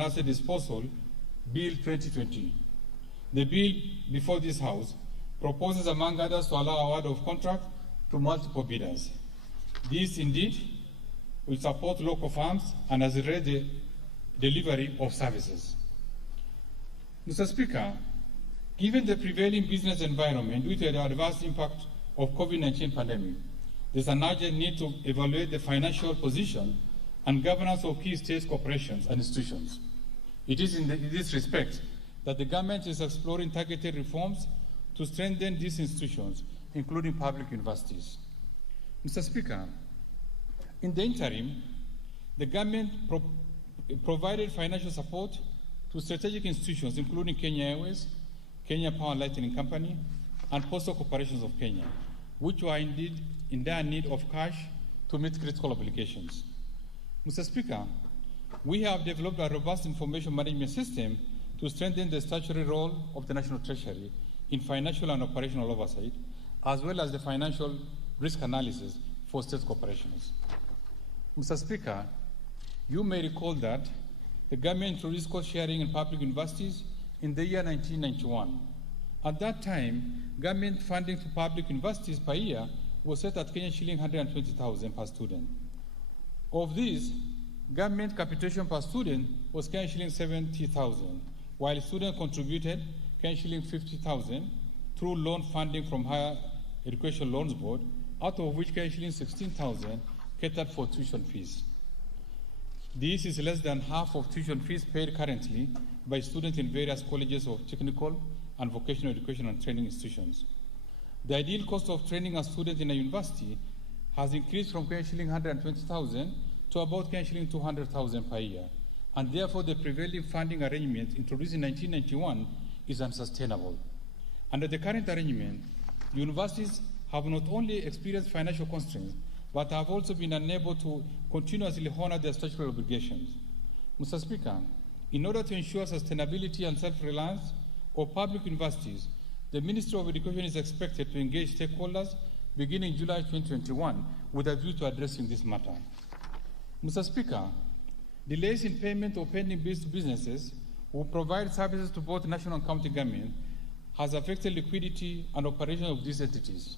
Asset Disposal Bill 2020. The bill before this House proposes, among others, to allow award of contract to multiple bidders. This indeed will support local firms and accelerate the delivery of services. Mr. Speaker, given the prevailing business environment due to the adverse impact of COVID-19 pandemic, there's an urgent need to evaluate the financial position and governance of key state corporations and institutions. It is in this respect that the government is exploring targeted reforms to strengthen these institutions, including public universities. Mr. Speaker, in the interim, the government provided financial support to strategic institutions, including Kenya Airways, Kenya Power and Lighting Company, and Postal Corporations of Kenya, which were indeed in dire need of cash to meet critical obligations. Mr. Speaker, we have developed a robust information management system to strengthen the statutory role of the National Treasury in financial and operational oversight, as well as the financial risk analysis for state corporations. Mr. Speaker, you may recall that the government introduced cost sharing in public universities in the year 1991. At that time, government funding to public universities per year was set at Kenyan shilling 120,000 per student. Of this, government capitation per student was Kenyan shilling 70,000, while students contributed Kenyan shilling 50,000 through loan funding from Higher Education Loans Board, out of which Kenyan shilling 16,000 catered for tuition fees. This is less than half of tuition fees paid currently by students in various colleges of technical and vocational education and training institutions. The ideal cost of training a student in a university has increased from Kenyan shilling 120,000 to about Kenyan shilling 200,000 per year, and therefore the prevailing funding arrangement introduced in 1991 is unsustainable. Under the current arrangement, universities have not only experienced financial constraints, but have also been unable to continuously honor their statutory obligations. Mr. Speaker, in order to ensure sustainability and self-reliance of public universities, the Ministry of Education is expected to engage stakeholders beginning July 2021 with a view to addressing this matter. Mr. Speaker, delays in payment of pending bills to businesses who provide services to both national and county government has affected liquidity and operation of these entities.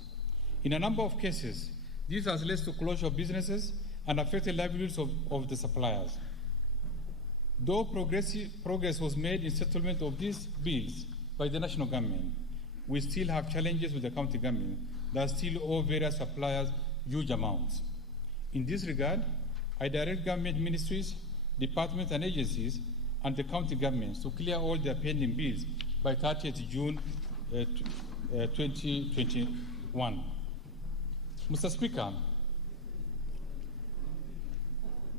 In a number of cases, this has led to closure of businesses and affected livelihoods of the suppliers. Though progress was made in settlement of these bills by the national government, we still have challenges with the county government that still owe various suppliers huge amounts. In this regard, I direct government ministries, departments and agencies and the county governments to clear all their pending bills by 30th June 2021. Mr. Speaker,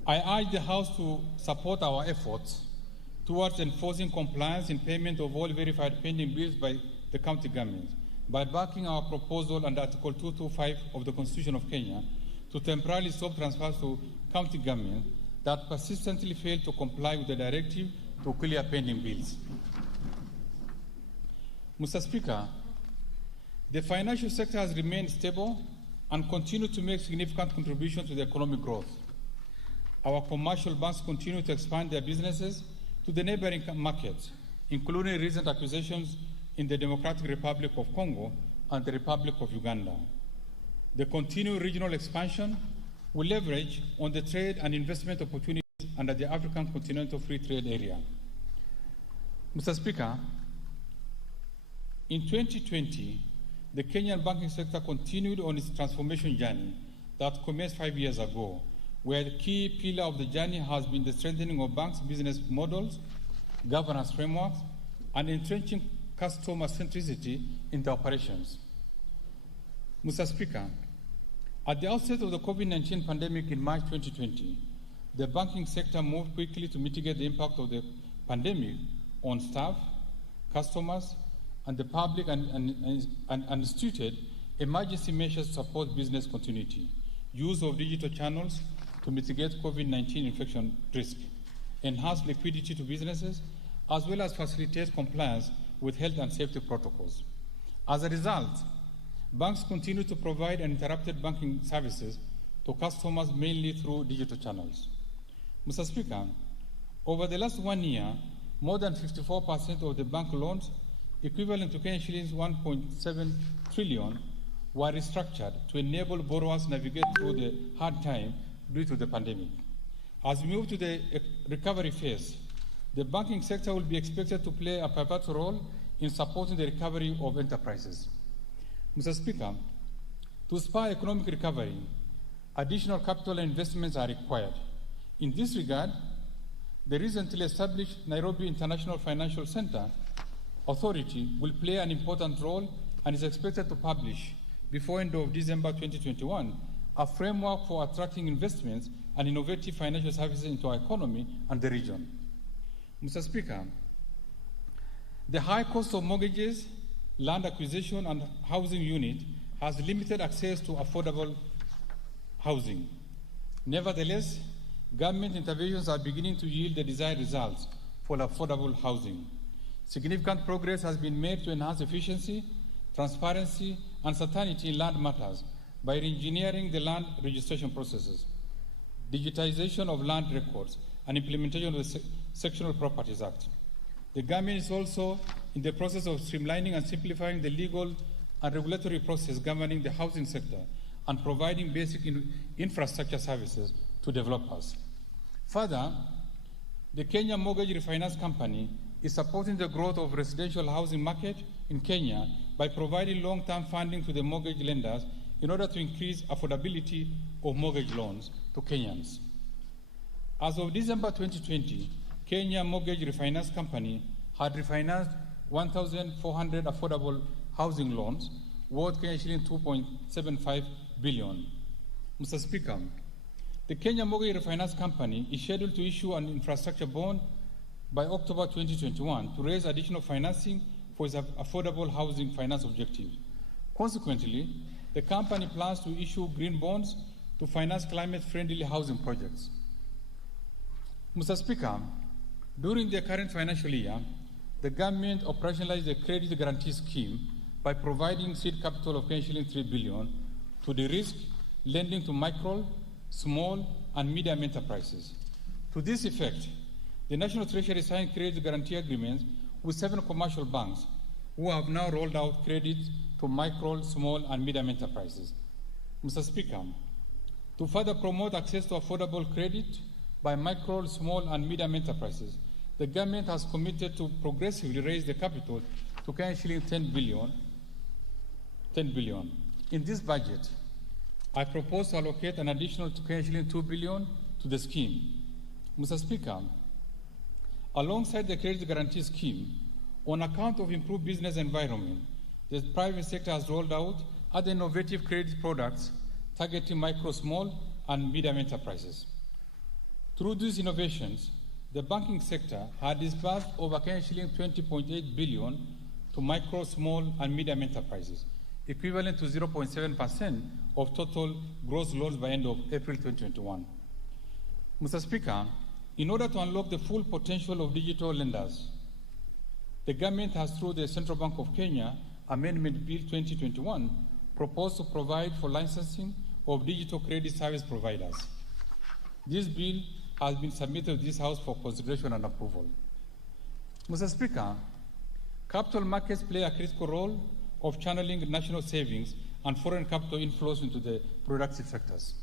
I urge the House to support our efforts towards enforcing compliance in payment of all verified pending bills by the county government by backing our proposal under Article 225 of the Constitution of Kenya to temporarily stop transfers to county government that persistently fail to comply with the directive to clear pending bills. Mr. Speaker, the financial sector has remained stable and continue to make significant contributions to the economic growth. Our commercial banks continue to expand their businesses to the neighboring markets, including recent acquisitions in the Democratic Republic of Congo and the Republic of Uganda. The continued regional expansion will leverage on the trade and investment opportunities under the African Continental Free Trade Area. Mr. Speaker, in 2020, the Kenyan banking sector continued on its transformation journey that commenced 5 years ago, where the key pillar of the journey has been the strengthening of banks' business models, governance frameworks, and entrenching customer centricity in the operations. Mr. Speaker, at the outset of the COVID-19 pandemic in March 2020, the banking sector moved quickly to mitigate the impact of the pandemic on staff, customers, and the public and instituted emergency measures to support business continuity, use of digital channels to mitigate COVID-19 infection risk, enhance liquidity to businesses, as well as facilitate compliance with health and safety protocols. As a result, banks continue to provide uninterrupted banking services to customers mainly through digital channels. Mr. Speaker, Over the last 1 year, more than 54% of the bank loans, equivalent to Kenyan shillings 1.7 trillion, were restructured to enable borrowers navigate through the hard time due to the pandemic. As we move to the recovery phase, the banking sector will be expected to play a pivotal role in supporting the recovery of enterprises. Mr. Speaker, to spur economic recovery, additional capital investments are required. In this regard, the recently established Nairobi International Financial Center Authority will play an important role and is expected to publish, before end of December 2021, a framework for attracting investments and innovative financial services into our economy and the region. Mr. Speaker, the high cost of mortgages, land acquisition, and housing unit has limited access to affordable housing. Nevertheless, government interventions are beginning to yield the desired results for affordable housing. Significant progress has been made to enhance efficiency, transparency, and certainty in land matters by re-engineering the land registration processes, digitization of land records, and implementation of the Sectional Properties Act. The government is also in the process of streamlining and simplifying the legal and regulatory process governing the housing sector and providing basic infrastructure services to developers. Further, the Kenya Mortgage Refinance Company is supporting the growth of residential housing market in Kenya by providing long-term funding to the mortgage lenders in order to increase affordability of mortgage loans to Kenyans. As of December 2020, Kenya Mortgage Refinance Company had refinanced 1,400 affordable housing loans worth shilling 2.75 billion. Mr. Speaker, the Kenya Mortgage Refinance Company is scheduled to issue an infrastructure bond by October 2021 to raise additional financing for its affordable housing finance objective. Consequently, the company plans to issue green bonds to finance climate-friendly housing projects. Mr. Speaker, during the current financial year, the government operationalized the credit guarantee scheme by providing seed capital of shilling 3 billion to de-risk lending to micro, small, and medium enterprises. To this effect, the National Treasury signed credit guarantee agreements with 7 commercial banks who have now rolled out credit to micro, small, and medium enterprises. Mr. Speaker, to further promote access to affordable credit by micro, small, and medium enterprises, the government has committed to progressively raise the capital to shilling 10 billion. In this budget, I propose to allocate an additional shilling 2 billion to the scheme. Mr. Speaker, alongside the credit guarantee scheme, on account of improved business environment, the private sector has rolled out other innovative credit products targeting micro, small, and medium enterprises. Through these innovations, the banking sector had disbursed over shilling 20.8 billion to micro, small, and medium enterprises, equivalent to 0.7% of total gross loans by end of April 2021. Mr. Speaker, in order to unlock the full potential of digital lenders, the government has, through the Central Bank of Kenya Amendment Bill 2021, proposed to provide for licensing of digital credit service providers. This bill has been submitted to this House for consideration and approval. Mr. Speaker, capital markets play a critical role of channeling national savings and foreign capital inflows into the productive sectors.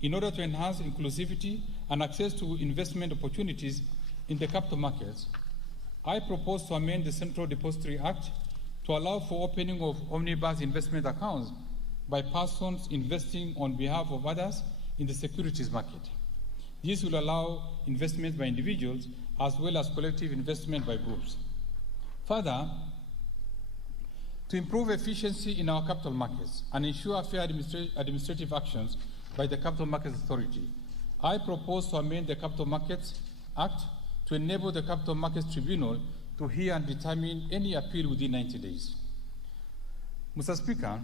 In order to enhance inclusivity and access to investment opportunities in the capital markets, I propose to amend the Central Depository Act to allow for opening of omnibus investment accounts by persons investing on behalf of others in the securities market. This will allow investment by individuals as well as collective investment by groups. Further, to improve efficiency in our capital markets and ensure fair administrative actions by the Capital Markets Authority, I propose to amend the Capital Markets Act to enable the Capital Markets Tribunal to hear and determine any appeal within 90 days. Mr. Speaker,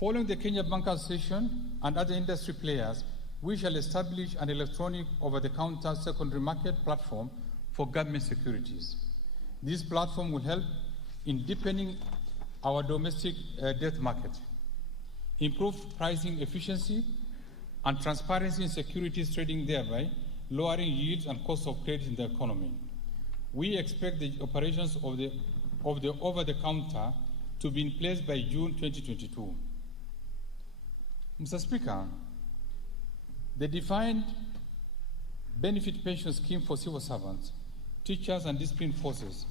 following the Kenya Bankers Association and other industry players, we shall establish an electronic over-the-counter secondary market platform for government securities. This platform will help in deepening our domestic debt market, improve pricing efficiency and transparency in securities trading, thereby lowering yields and cost of credit in the economy. We expect the operations of the over-the-counter to be in place by June 2022. Mr. Speaker, the defined benefit pension scheme for civil servants, teachers, and disciplined forces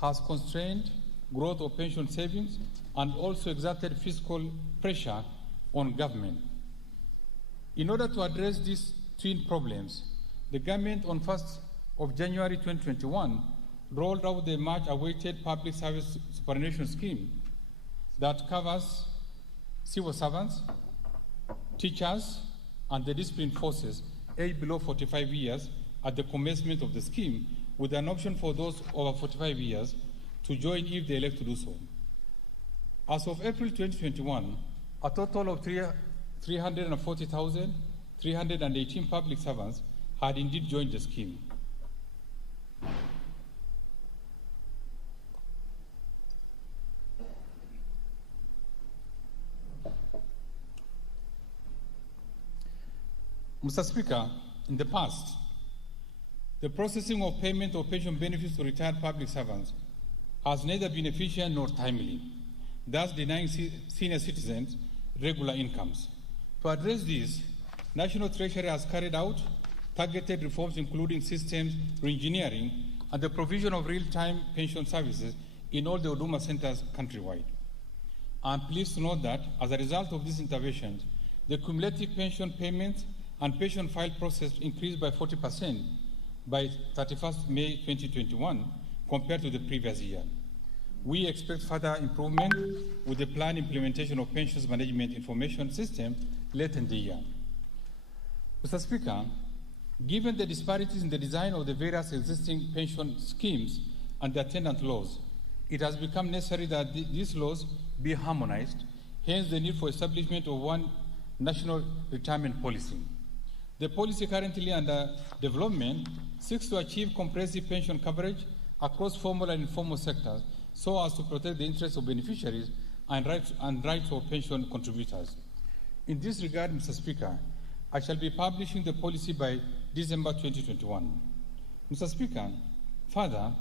has constrained growth of pension savings and also exerted fiscal pressure on government. In order to address these twin problems, the government on 1st of January 2021 rolled out the much-awaited public service superannuation scheme that covers civil servants, teachers, and the disciplined forces aged below 45 years at the commencement of the scheme, with an option for those over 45 years to join if they elect to do so. As of April 2021, a total of 340,318 public servants had indeed joined the scheme. Mr. Speaker, in the past, the processing of payment of pension benefits to retired public servants has neither been efficient nor timely, thus denying senior citizens regular incomes. To address this, National Treasury has carried out targeted reforms including systems reengineering and the provision of real-time pension services in all the Huduma centers countrywide. I am pleased to note that as a result of these interventions, the cumulative pension payments and pension file process increased by 40% by 31st May 2021 compared to the previous year. We expect further improvement with the planned implementation of pensions management information system late in the year. Mr. Speaker, given the disparities in the design of the various existing pension schemes and the attendant laws, it has become necessary that these laws be harmonized, hence the need for establishment of one national retirement policy. The policy currently under development seeks to achieve comprehensive pension coverage across formal and informal sectors so as to protect the interests of beneficiaries and rights of pension contributors. In this regard, Mr. Speaker, I shall be publishing the policy by December 2021. Mr. Speaker, further,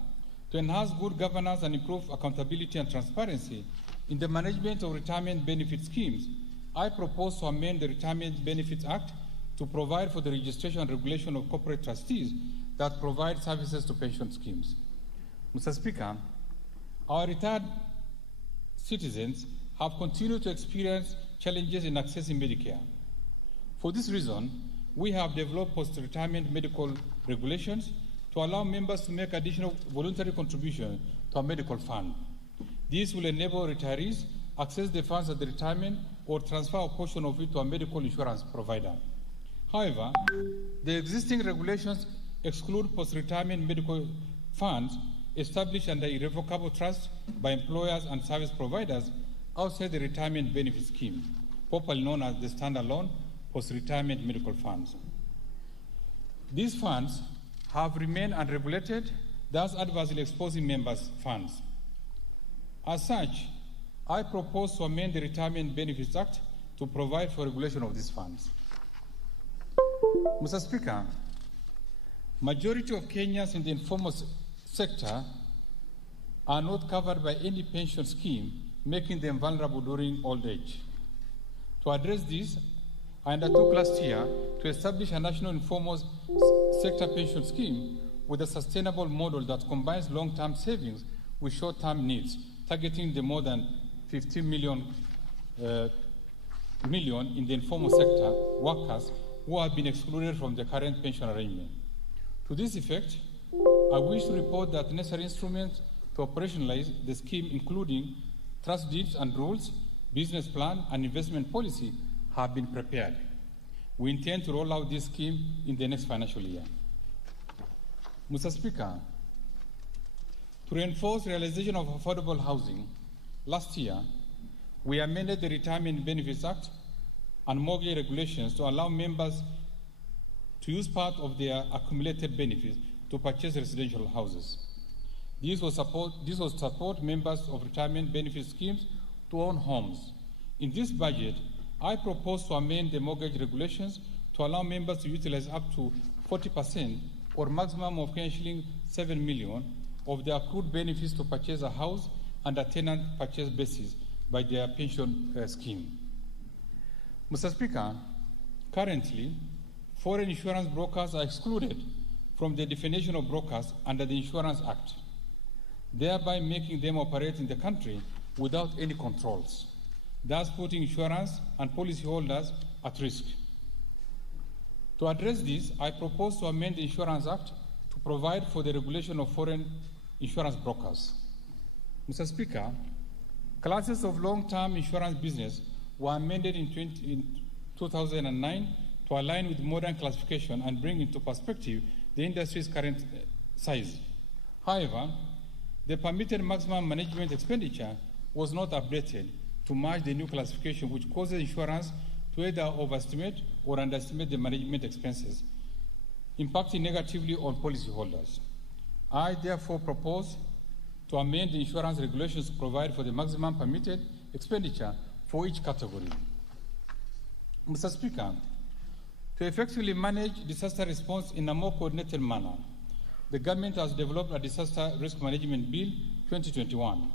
to enhance good governance and improve accountability and transparency in the management of retirement benefit schemes, I propose to amend the Retirement Benefits Act to provide for the registration and regulation of corporate trustees that provide services to pension schemes. Mr. Speaker, our retired citizens have continued to experience challenges in accessing Medicare. For this reason, we have developed post-retirement medical regulations to allow members to make additional voluntary contributions to a medical fund. This will enable retirees access the funds at the retirement or transfer a portion of it to a medical insurance provider. However, the existing regulations exclude post-retirement medical funds established under irrevocable trust by employers and service providers outside the retirement benefit scheme, popularly known as the standalone post-retirement medical funds. These funds have remained unregulated, thus adversely exposing members' funds. As such, I propose to amend the Retirement Benefits Act to provide for regulation of these funds. Mr. Speaker, majority of Kenyans in the informal sector are not covered by any pension scheme, making them vulnerable during old age. To address this, I undertook last year to establish a national informal sector pension scheme with a sustainable model that combines long-term savings with short-term needs, targeting the more than 15 million in the informal sector workers who have been excluded from the current pension arrangement. To this effect, I wish to report that necessary instruments to operationalize the scheme, including trust deeds and rules, business plan, and investment policy, have been prepared. We intend to roll out this scheme in the next financial year. Mr. Speaker, to reinforce realization of affordable housing, last year, we amended the Retirement Benefits Act and mortgage regulations to allow members to use part of their accumulated benefits to purchase residential houses. This will support members of retirement benefit schemes to own homes. In this budget, I propose to amend the mortgage regulations to allow members to utilize up to 40% or maximum of shilling 7 million of the accrued benefits to purchase a house and a tenant purchase basis by their pension scheme. Mr. Speaker, currently, foreign insurance brokers are excluded from the definition of brokers under the Insurance Act, thereby making them operate in the country without any controls, thus putting insurance and policyholders at risk. To address this, I propose to amend the Insurance Act to provide for the regulation of foreign insurance brokers. Mr. Speaker, classes of long-term insurance business were amended in 2009 to align with modern classification and bring into perspective the industry's current size. However, the permitted maximum management expenditure was not updated to match the new classification, which causes insurance to either overestimate or underestimate the management expenses, impacting negatively on policyholders. I therefore propose to amend the insurance regulations to provide for the maximum permitted expenditure for each category. Mr. Speaker, to effectively manage disaster response in a more coordinated manner, the government has developed a Disaster Risk Management Bill 2021.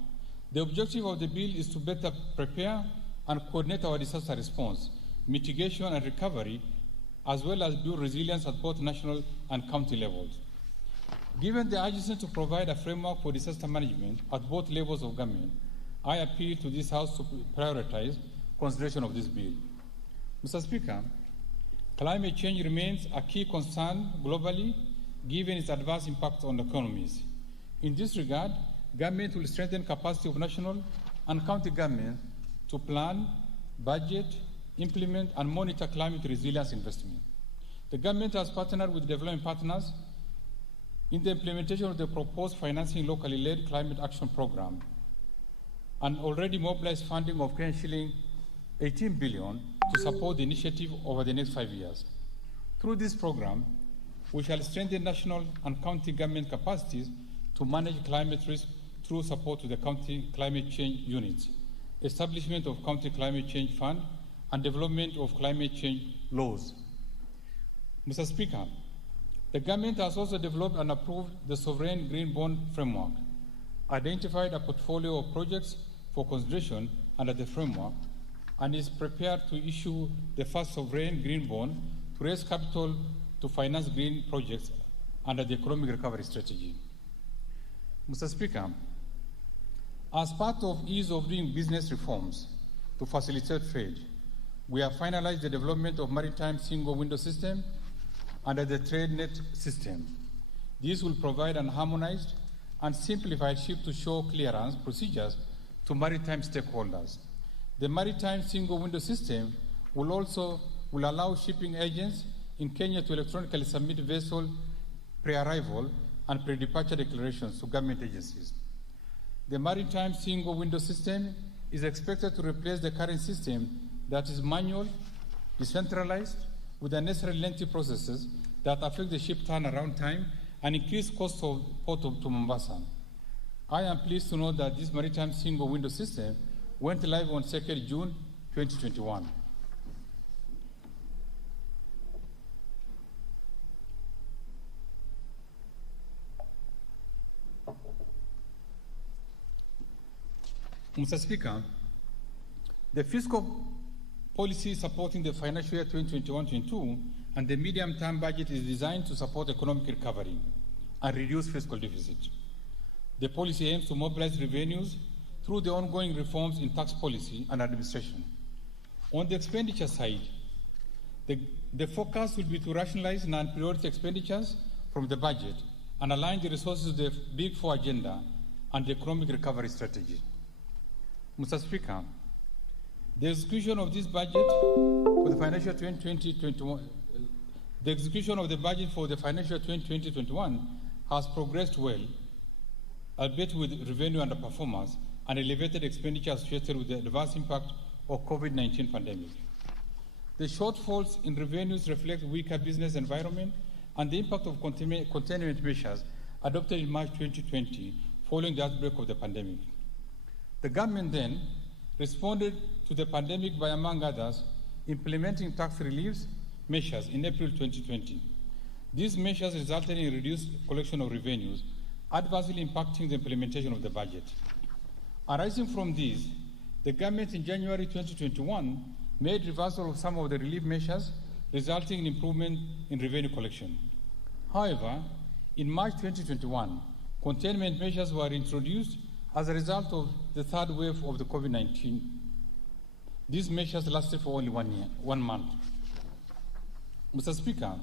The objective of the bill is to better prepare and coordinate our disaster response, mitigation and recovery, as well as build resilience at both national and county levels. Given the urgency to provide a framework for disaster management at both levels of government, I appeal to this House to prioritize consideration of this bill. Mr. Speaker, climate change remains a key concern globally, given its adverse impact on economies. In this regard, government will strengthen capacity of national and county governments to plan, budget, implement, and monitor climate resilience investment. The government has partnered with development partners in the implementation of the proposed financing locally led climate action program and already mobilized funding of shilling 18 billion to support the initiative over the next 5 years. Through this program, we shall strengthen national and county government capacities to manage climate risk through support to the county climate change units, establishment of county climate change fund, and development of climate change laws. Mr. Speaker, the government has also developed and approved the Sovereign Green Bond Framework, identified a portfolio of projects for consideration under the framework, and is prepared to issue the first sovereign green bond to raise capital to finance green projects under the economic recovery strategy. Mr. Speaker, as part of ease of doing business reforms to facilitate trade, we have finalized the development of maritime single window system under the TradeNet system. This will provide an harmonized and simplified ship-to-shore clearance procedures to maritime stakeholders. The maritime single window system will allow shipping agents in Kenya to electronically submit vessel pre-arrival and pre-departure declarations to government agencies. The maritime single window system is expected to replace the current system that is manual, decentralized, with unnecessary lengthy processes that affect the ship turnaround time and increase cost of port to Mombasa. I am pleased to know that this maritime single window system went live on 2nd June 2021. Mr. Speaker, the fiscal policy supporting the financial year 2021-22 and the medium-term budget is designed to support economic recovery and reduce fiscal deficit. The policy aims to mobilize revenues through the ongoing reforms in tax policy and administration. On the expenditure side, the focus will be to rationalize non-priority expenditures from the budget and align the resources to the Big Four agenda and the economic recovery strategy. Mr. Speaker, the execution of this budget for the financial 2020-21, the execution of the budget for the financial 2020-21 has progressed well, albeit with revenue underperformance and elevated expenditure associated with the adverse impact of COVID-19 pandemic. The shortfalls in revenues reflect weaker business environment and the impact of containment measures adopted in March 2020 following the outbreak of the pandemic. The government then responded to the pandemic by, among others, implementing tax reliefs, measures in April 2020. These measures resulted in reduced collection of revenues, adversely impacting the implementation of the budget. Arising from this, the government in January 2021 made reversal of some of the relief measures, resulting in improvement in revenue collection. However, in March 2021, containment measures were introduced as a result of the third wave of the COVID-19. These measures lasted for only 1 month. Mr. Speaker,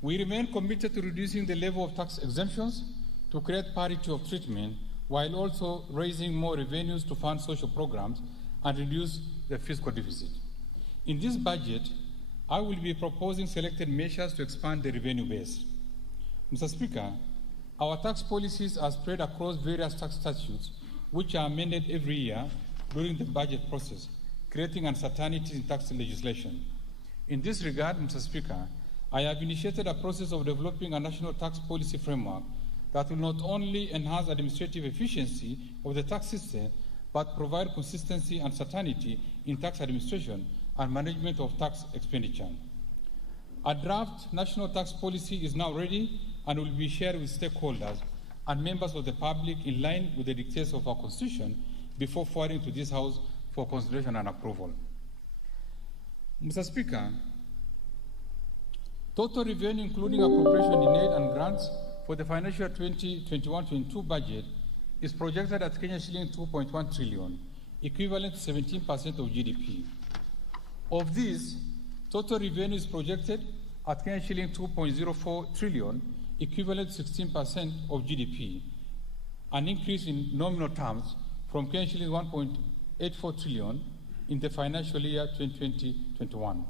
we remain committed to reducing the level of tax exemptions to create parity of treatment, while also raising more revenues to fund social programs and reduce the fiscal deficit. In this budget, I will be proposing selected measures to expand the revenue base. Mr. Speaker, our tax policies are spread across various tax statutes, which are amended every year during the budget process, creating uncertainties in tax legislation. In this regard, Mr. Speaker, I have initiated a process of developing a national tax policy framework that will not only enhance administrative efficiency of the tax system, but provide consistency and certainty in tax administration and management of tax expenditure. A draft national tax policy is now ready and will be shared with stakeholders and members of the public in line with the dictates of our Constitution before forwarding to this House for consideration and approval. Mr. Speaker, total revenue, including appropriation in aid and grants for the financial year 2021-22 budget, is projected at Kenya shilling 2.1 trillion, equivalent to 17% of GDP. Of this, total revenue is projected at Kenya shilling 2.04 trillion, equivalent to 16% of GDP, an increase in nominal terms from Kenya shilling 1.84 trillion in the financial year 2020-21.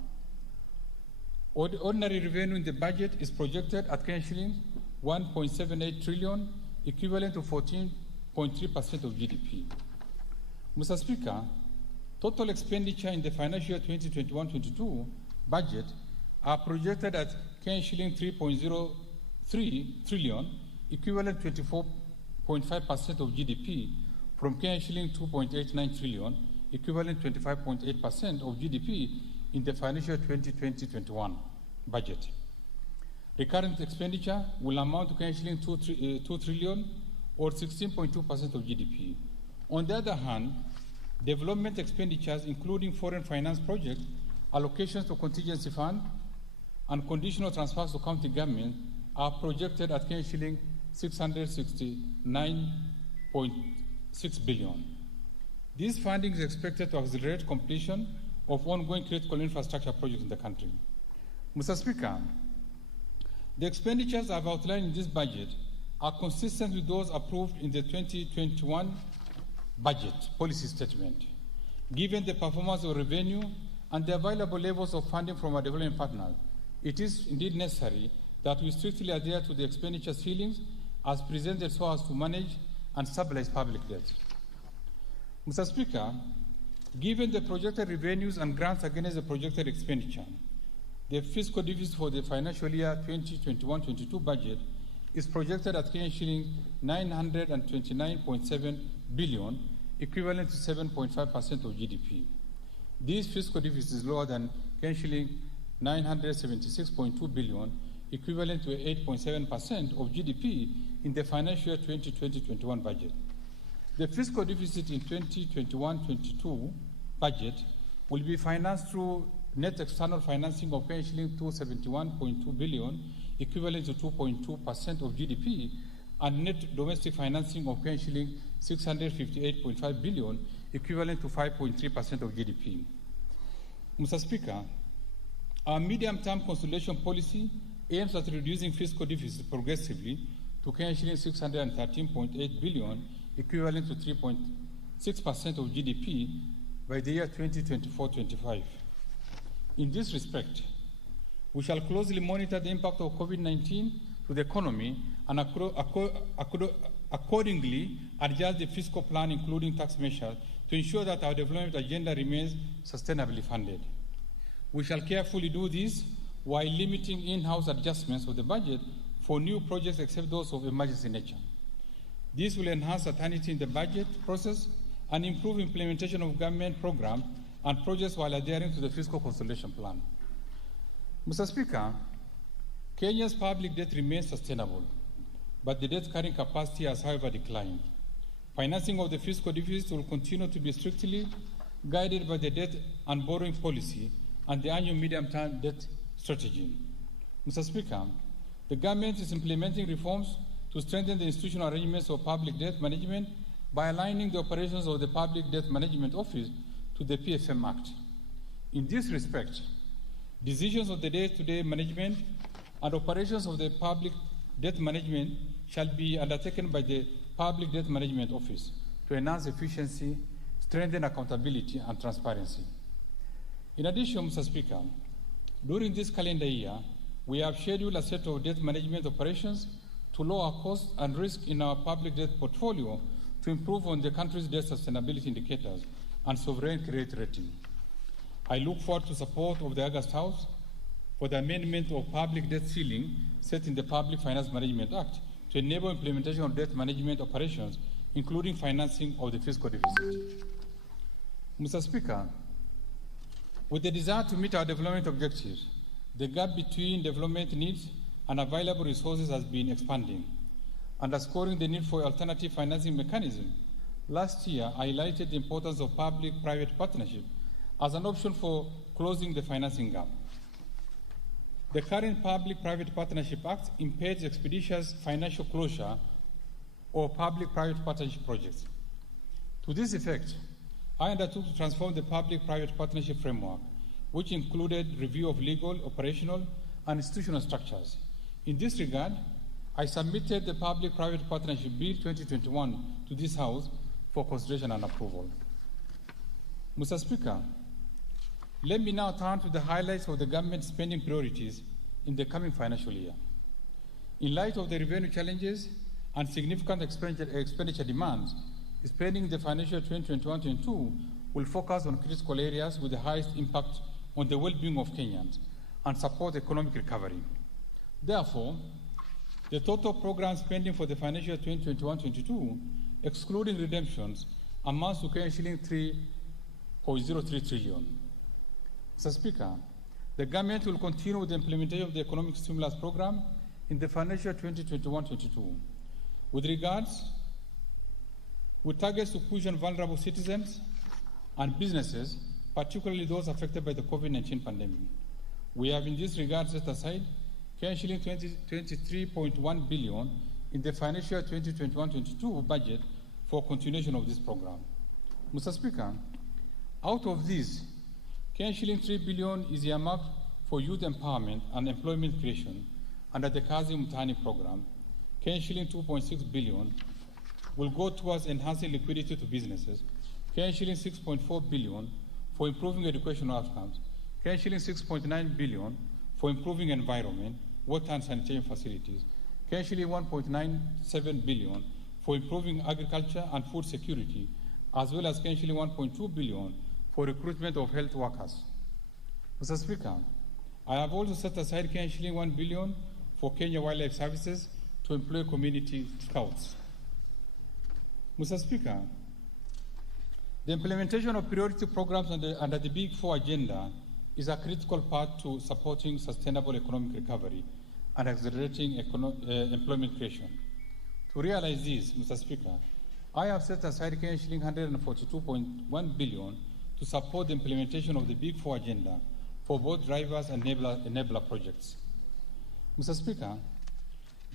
Ordinary revenue in the budget is projected at Kenya shilling 1.78 trillion, equivalent to 14.3% of GDP. Mr. Speaker, total expenditure in the financial year 2021-22 budget are projected at Kenya shilling 3.03 trillion, equivalent to 24.5% of GDP, from Kenya shilling 2.89 trillion, equivalent to 25.8% of GDP in the financial year 2020-21 budget. Recurrent expenditure will amount to Kenya shilling 2 trillion, or 16.2% of GDP. On the other hand, development expenditures, including foreign finance projects, allocations to contingency fund, and conditional transfers to county government, are projected at Kenya shilling 669.6 billion. This funding is expected to accelerate completion of ongoing critical infrastructure projects in the country. Mr. Speaker, the expenditures I've outlined in this budget are consistent with those approved in the 2021 budget policy statement. Given the performance of revenue and the available levels of funding from our development partners, it is indeed necessary that we strictly adhere to the expenditure ceilings as presented so as to manage and stabilize public debt. Mr. Speaker, given the projected revenues and grants against the projected expenditure, the fiscal deficit for the financial year 2021-22 budget is projected at Kenya shilling 929.7 billion, equivalent to 7.5% of GDP. This fiscal deficit is lower than Kenya shilling 976.2 billion, equivalent to 8.7% of GDP in the financial year 2020-21 budget. The fiscal deficit in 2021-22 budget will be financed through net external financing of Kenya shilling 271.2 billion, equivalent to 2.2% of GDP, and net domestic financing of Kenya shilling 658.5 billion, equivalent to 5.3% of GDP. Mr. Speaker, our medium-term consolidation policy aims at reducing fiscal deficit progressively to Kenya shilling 613.8 billion, equivalent to 3.6% of GDP by the year 2024-25. In this respect, we shall closely monitor the impact of COVID-19 to the economy and accordingly adjust the fiscal plan, including tax measures, to ensure that our development agenda remains sustainably funded. We shall carefully do this while limiting in-house adjustments of the budget for new projects except those of emergency nature. This will enhance certainty in the budget process and improve implementation of government programs and projects while adhering to the fiscal consolidation plan. Mr. Speaker, Kenya's public debt remains sustainable, but the debt carrying capacity has, however, declined. Financing of the fiscal deficit will continue to be strictly guided by the debt and borrowing policy and the annual medium-term debt strategy. Mr. Speaker, the government is implementing reforms to strengthen the institutional arrangements of public debt management by aligning the operations of the Public Debt Management Office to the PFM Act. In this respect, decisions of the day-to-day management and operations of the public debt management shall be undertaken by the Public Debt Management Office to enhance efficiency, strengthen accountability, and transparency. In addition, Mr. Speaker, during this calendar year, we have scheduled a set of debt management operations to lower costs and risk in our public debt portfolio to improve on the country's debt sustainability indicators and sovereign credit rating. I look forward to support of the August House for the amendment of public debt ceiling set in the Public Finance Management Act to enable implementation of debt management operations, including financing of the fiscal deficit. Mr. Speaker, with the desire to meet our development objectives, the gap between development needs and available resources has been expanding, underscoring the need for alternative financing mechanism. Last year, I highlighted the importance of public-private partnership as an option for closing the financing gap. The current Public-Private Partnership Act impairs expeditious financial closure of public-private partnership projects. To this effect, I undertook to transform the public-private partnership framework, which included review of legal, operational, and institutional structures. In this regard, I submitted the Public-Private Partnership Bill 2021 to this House for consideration and approval. Mr. Speaker, let me now turn to the highlights of the government spending priorities in the coming financial year. In light of the revenue challenges and significant expenditure demands, spending in the financial 2021-22 will focus on critical areas with the highest impact on the well-being of Kenyans and support economic recovery. Therefore, the total program spending for the financial 2021-22, excluding redemptions, amounts to shilling 3.03 trillion. Mr. Speaker, the government will continue with the implementation of the economic stimulus program in the financial 2021-22. With targets to cushion vulnerable citizens and businesses, particularly those affected by the COVID-19 pandemic. We have in this regard set aside shilling 23.1 billion in the financial 2021-22 budget for continuation of this program. Mr. Speaker, out of this, shilling 3 billion is earmarked for youth empowerment and employment creation under the Kazi Mtaani program. Shilling 2.6 billion will go towards enhancing liquidity to businesses. Shilling 6.4 billion for improving educational outcomes. Shilling 6.9 billion for improving environment, water and sanitation facilities. Shilling 1.97 billion for improving agriculture and food security, as well as shilling 1.2 billion for recruitment of health workers. Mr. Speaker, I have also set aside shilling 1 billion for Kenya Wildlife Services to employ community scouts. Mr. Speaker, the implementation of priority programs under the Big Four agenda is a critical part to supporting sustainable economic recovery and accelerating employment creation. To realize this, Mr. Speaker, I have set aside shilling 142.1 billion to support the implementation of the Big Four agenda for both drivers and enabler projects. Mr. Speaker,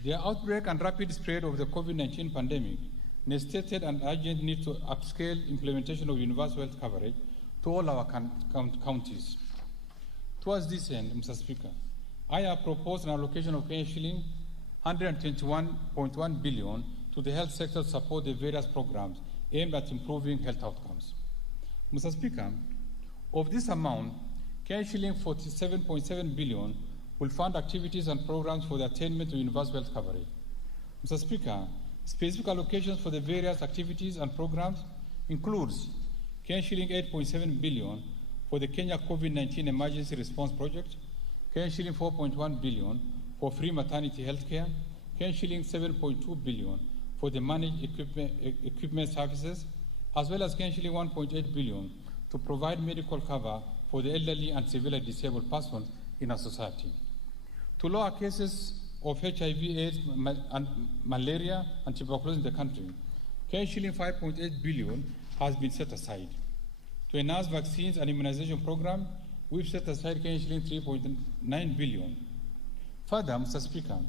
the outbreak and rapid spread of the COVID-19 pandemic necessitated an urgent need to upscale implementation of universal health coverage to all our counties. Towards this end, Mr. Speaker, I have proposed an allocation of shilling 121.1 billion to the health sector to support the various programs aimed at improving health outcomes. Mr. Speaker, of this amount, shilling 47.7 billion will fund activities and programs for the attainment of universal health coverage. Mr. Speaker, specific allocations for the various activities and programs includes shilling 8.7 billion for the Kenya COVID-19 Emergency Response Project, shilling 4.1 billion for free maternity health care, shilling 7.2 billion for the managed equipment services, as well as shilling 1.8 billion to provide medical cover for the elderly and severely disabled persons in our society. To lower cases of HIV/AIDS, and malaria, and tuberculosis in the country, shilling 5.8 billion has been set aside. To enhance vaccines and immunization program, we've set aside shilling 3.9 billion. Further, Mr. Speaker,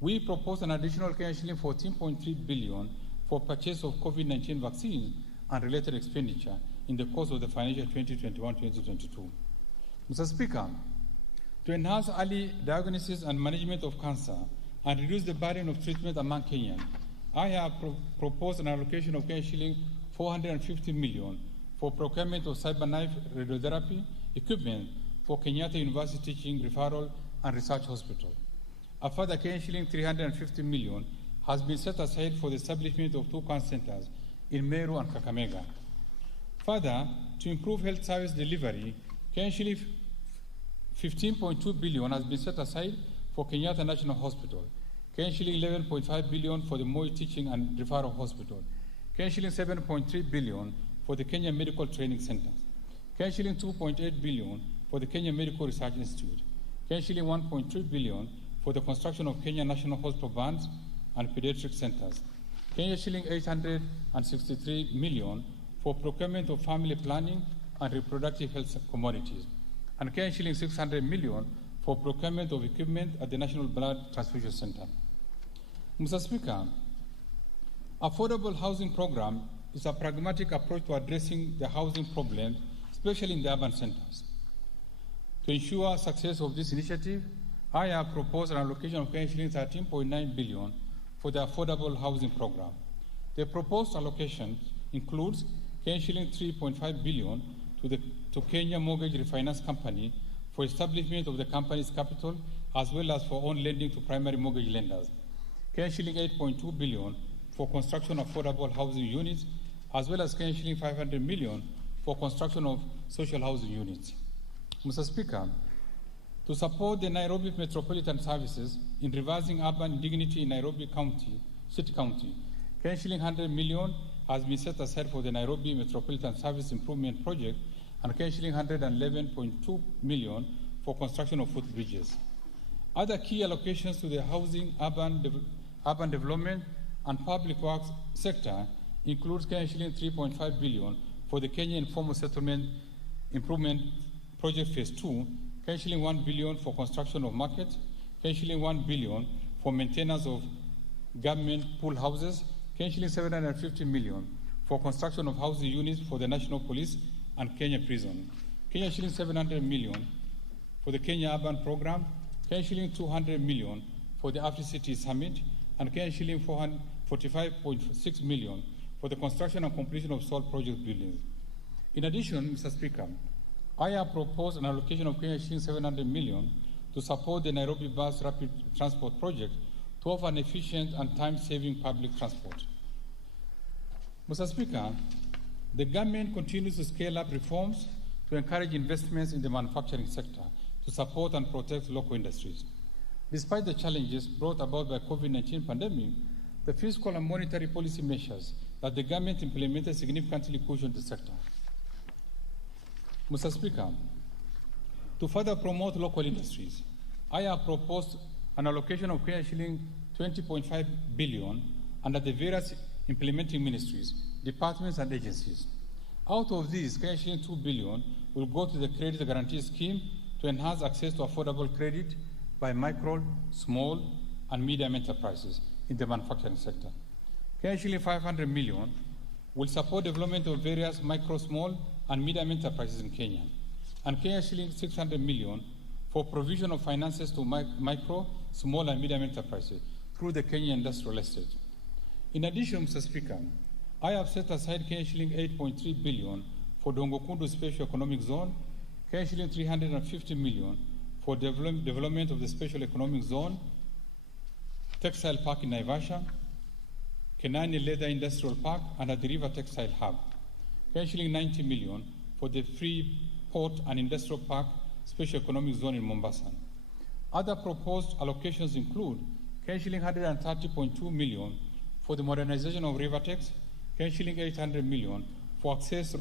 we propose an additional shilling 14.3 billion for purchase of COVID-19 vaccines and related expenditure in the course of the financial 2021-2022. Mr. Speaker, to enhance early diagnosis and management of cancer and reduce the burden of treatment among Kenyans, I have proposed an allocation of shilling 450 million for procurement of cyberknife radiotherapy equipment for Kenyatta University Teaching, Referral and Research Hospital. A further shilling 350 million has been set aside for the establishment of 2 cancer centers in Meru and Kakamega. Further, to improve health service delivery, shilling 15.2 billion has been set aside for Kenyatta National Hospital, shilling 11.5 billion for the Moi Teaching and Referral Hospital, shilling 7.3 billion for the Kenya Medical Training Centers, shilling 2.8 billion for the Kenya Medical Research Institute, shilling 1.3 billion for the construction of Kenya National Hospital Burns and Pediatric Centers, shilling 863 million for procurement of family planning and reproductive health commodities, and shilling 600 million for procurement of equipment at the National Blood Transfusion Center. Mr. Speaker, affordable housing program is a pragmatic approach to addressing the housing problem, especially in the urban centers. To ensure success of this initiative, I have proposed an allocation of shilling 13.9 billion for the affordable housing program. The proposed allocation includes shilling 3.5 billion to Kenya Mortgage Refinance Company for establishment of the company's capital, as well as for own lending to primary mortgage lenders, shilling 8.2 billion for construction of affordable housing units, as well as shilling 500 million for construction of social housing units. Mr. Speaker, to support the Nairobi Metropolitan Services in reversing urban indignity in Nairobi City County, shilling 100 million has been set aside for the Nairobi Metropolitan Service Improvement Project and shilling 111.2 million for construction of footbridges. Other key allocations to the housing, urban development and public works sector includes shilling 3.5 billion for the Kenya Informal Settlement Improvement Project Phase 2, shilling 1 billion for construction of markets, shilling 1 billion for maintenance of government pool houses, shilling 750 million for construction of housing units for the National Police and Kenya Prison, shilling 700 million for the Kenya Urban Program, shilling 200 million for the Afri-City Summit, and shilling 45.6 million for the construction and completion of salt project buildings. In addition, Mr. Speaker, I have proposed an allocation of shilling 700 million to support the Nairobi Bus Rapid Transport Project to offer an efficient and time-saving public transport. Mr. Speaker, the government continues to scale up reforms to encourage investments in the manufacturing sector to support and protect local industries. Despite the challenges brought about by COVID-19 pandemic, the fiscal and monetary policy measures that the government implemented significantly cushioned the sector. Mr. Speaker, to further promote local industries, I have proposed an allocation of shilling 20.5 billion under the various implementing ministries, departments and agencies. Out of these, shilling 2 billion will go to the Credit Guarantee Scheme to enhance access to affordable credit by micro, small and medium enterprises in the manufacturing sector. Shilling 500 million will support development of various micro, small and medium enterprises in Kenya, and shilling 600 million for provision of finances to micro, small and medium enterprises through the Kenya Industrial Estate. In addition, Mr. Speaker, I have set aside shilling 8.3 billion for Dongokundu Special Economic Zone, shilling 350 million for development of the Special Economic Zone, Textile Park in Naivasha, Kenani Leather Industrial Park, and at the River Textile Hub, shilling 90 million for the Free Port and Industrial Park Special Economic Zone in Mombasa. Other proposed allocations include shilling 130.2 million for the modernization of Rivertex, shilling 800 million for access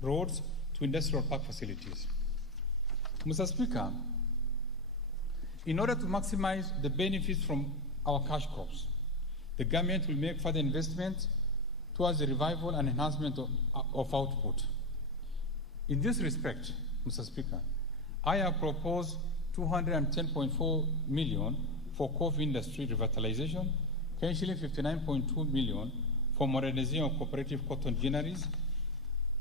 roads to industrial park facilities. Mr. Speaker, In order to maximize the benefits from our cash crops, the government will make further investments towards the revival and enhancement of output. In this respect, Mr. Speaker, I have proposed 210.4 million for coffee industry revitalization, shilling 59.2 million for modernization of cooperative cotton ginneries,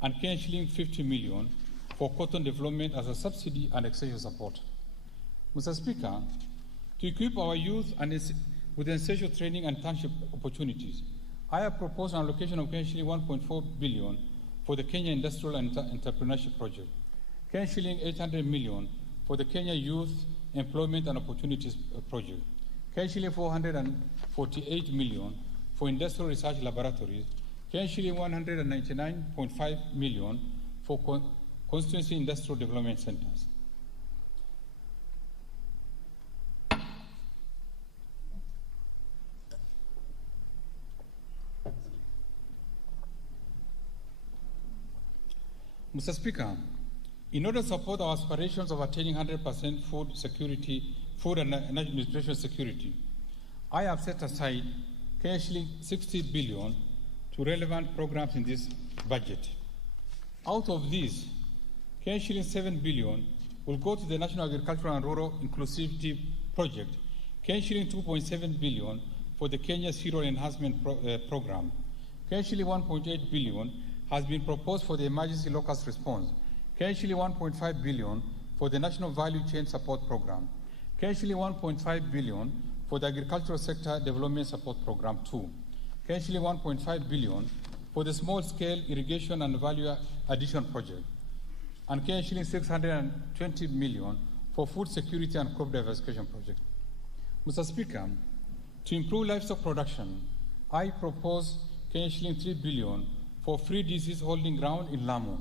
and shilling 50 million for cotton development as a subsidy and extension support. Mr. Speaker, to equip our youth with essential training and internship opportunities, I have proposed an allocation of shilling 1.4 billion for the Kenya Industrial and Entrepreneurship Project, shilling 800 million for the Kenya Youth Employment and Opportunities Project, shilling 448 million for industrial research laboratories, shilling 199.5 million for constituency industrial development centers. Mr. Speaker, in order to support our aspirations of attaining 100% food and nutrition security, I have set aside shilling 60 billion to relevant programs in this budget. Out of these, shilling 7 billion will go to the National Agricultural and Rural Inclusivity Project, shilling 2.7 billion for the Kenya Cereal Enhancement Program, shilling 1.8 billion has been proposed for the emergency locust response, shilling 1.5 billion for the National Value Chain Support Program, shilling 1.5 billion for the Agricultural Sector Development Support Program 2, shilling 1.5 billion for the Small-Scale Irrigation and Value Addition Project, and shilling 620 million for Food Security and Crop Diversification Project. Mr. Speaker, to improve livestock production, I propose shilling 3 billion for free disease holding ground in Lamu.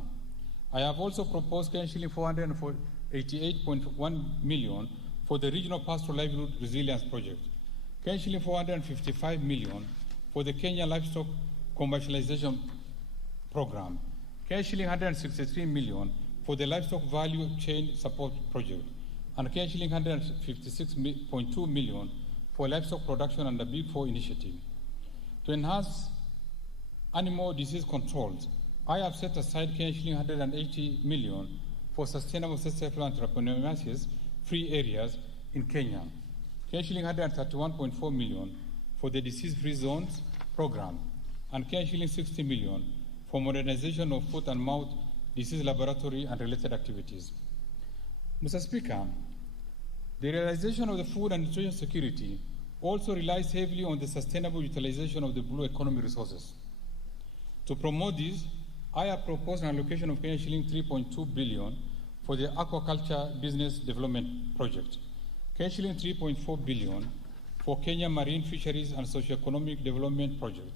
I have also proposed shilling 488.1 million for the Regional Pastoral Livelihood Resilience Project, shilling 455 million for the Kenya Livestock Commercialization Program, shilling 163 million for the Livestock Value Chain Support Project, and shilling 156.2 million for livestock production under Big Four initiative. To enhance animal disease controls, I have set aside shilling 180 million for sustainable successful entrepreneurship free areas in Kenya, shilling 131.4 million for the disease-free zones program, and shilling 60 million for modernization of foot and mouth disease laboratory and related activities. Mr. Speaker, the realization of the food and nutrition security also relies heavily on the sustainable utilization of the blue economy resources. To promote this, I have proposed an allocation of shilling 3.2 billion for the Aquaculture Business Development Project, shilling 3.4 billion for Kenya Marine Fisheries and Socioeconomic Development Project,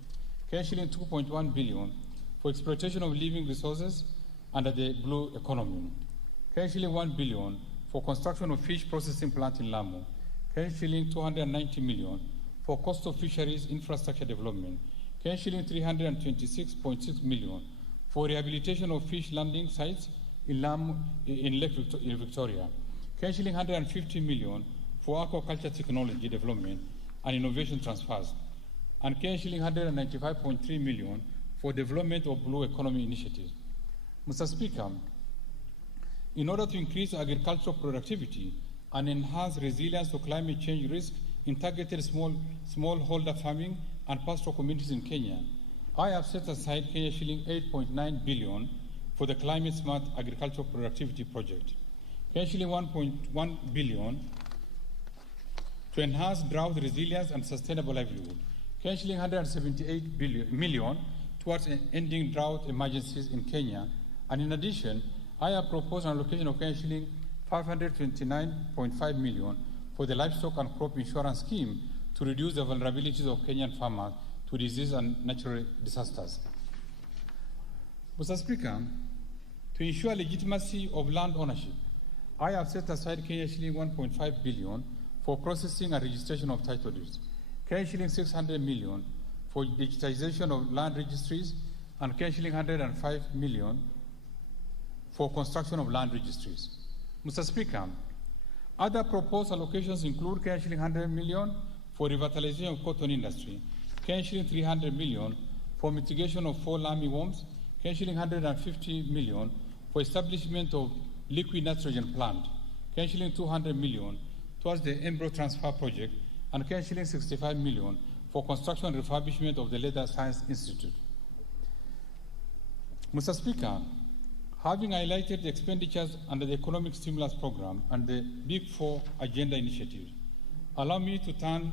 shilling 2.1 billion for exploitation of living resources under the blue economy, shilling 1 billion for construction of fish processing plant in Lamu, shilling 290 million for coastal fisheries infrastructure development, shilling 326.6 million for rehabilitation of fish landing sites in Lamu in Lake Victoria, shilling 150 million for aquaculture technology development and innovation transfers, and shilling 195.3 million for development of blue economy initiatives. Mr. Speaker, in order to increase agricultural productivity and enhance resilience to climate change risk in targeted smallholder farming and pastoral communities in Kenya, I have set aside shilling 8.9 billion for the Climate Smart Agricultural Productivity Project, shilling 1.1 billion to enhance drought resilience and sustainable livelihood, shilling 178 million towards ending drought emergencies in Kenya, and in addition, I have proposed an allocation of shilling 529.5 million for the livestock and crop insurance scheme to reduce the vulnerabilities of Kenyan farmers to disease and natural disasters. Mr. Speaker, to ensure legitimacy of land ownership, I have set aside shilling 1.5 billion for processing and registration of title deeds, shilling 600 million for digitization of land registries, and shilling 105 million for construction of land registries. Mr. Speaker, Other proposed allocations include shilling 100 million for revitalization of cotton industry, shilling 300 million for mitigation of fall armyworms, shilling 150 million for establishment of liquid nitrogen plant, shilling 200 million towards the embryo transfer project, and shilling 65 million for construction and refurbishment of the Leather Science Institute. Mr. Speaker, having highlighted the expenditures under the Economic Stimulus Program and the Big Four Agenda Initiative, allow me to turn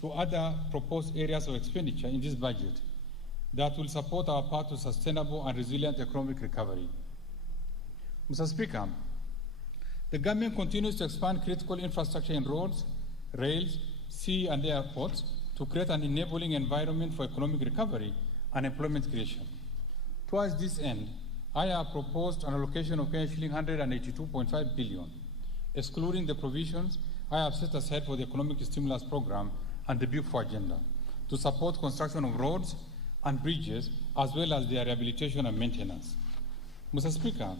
to other proposed areas of expenditure in this budget that will support our path to sustainable and resilient economic recovery. Mr. Speaker, the government continues to expand critical infrastructure in roads, rails, sea and airports to create an enabling environment for economic recovery and employment creation. Towards this end, I have proposed an allocation of shilling 182.5 billion, excluding the provisions I have set aside for the Economic Stimulus Program and the Big Four Agenda, to support construction of roads and bridges, as well as their rehabilitation and maintenance. Mr. Speaker,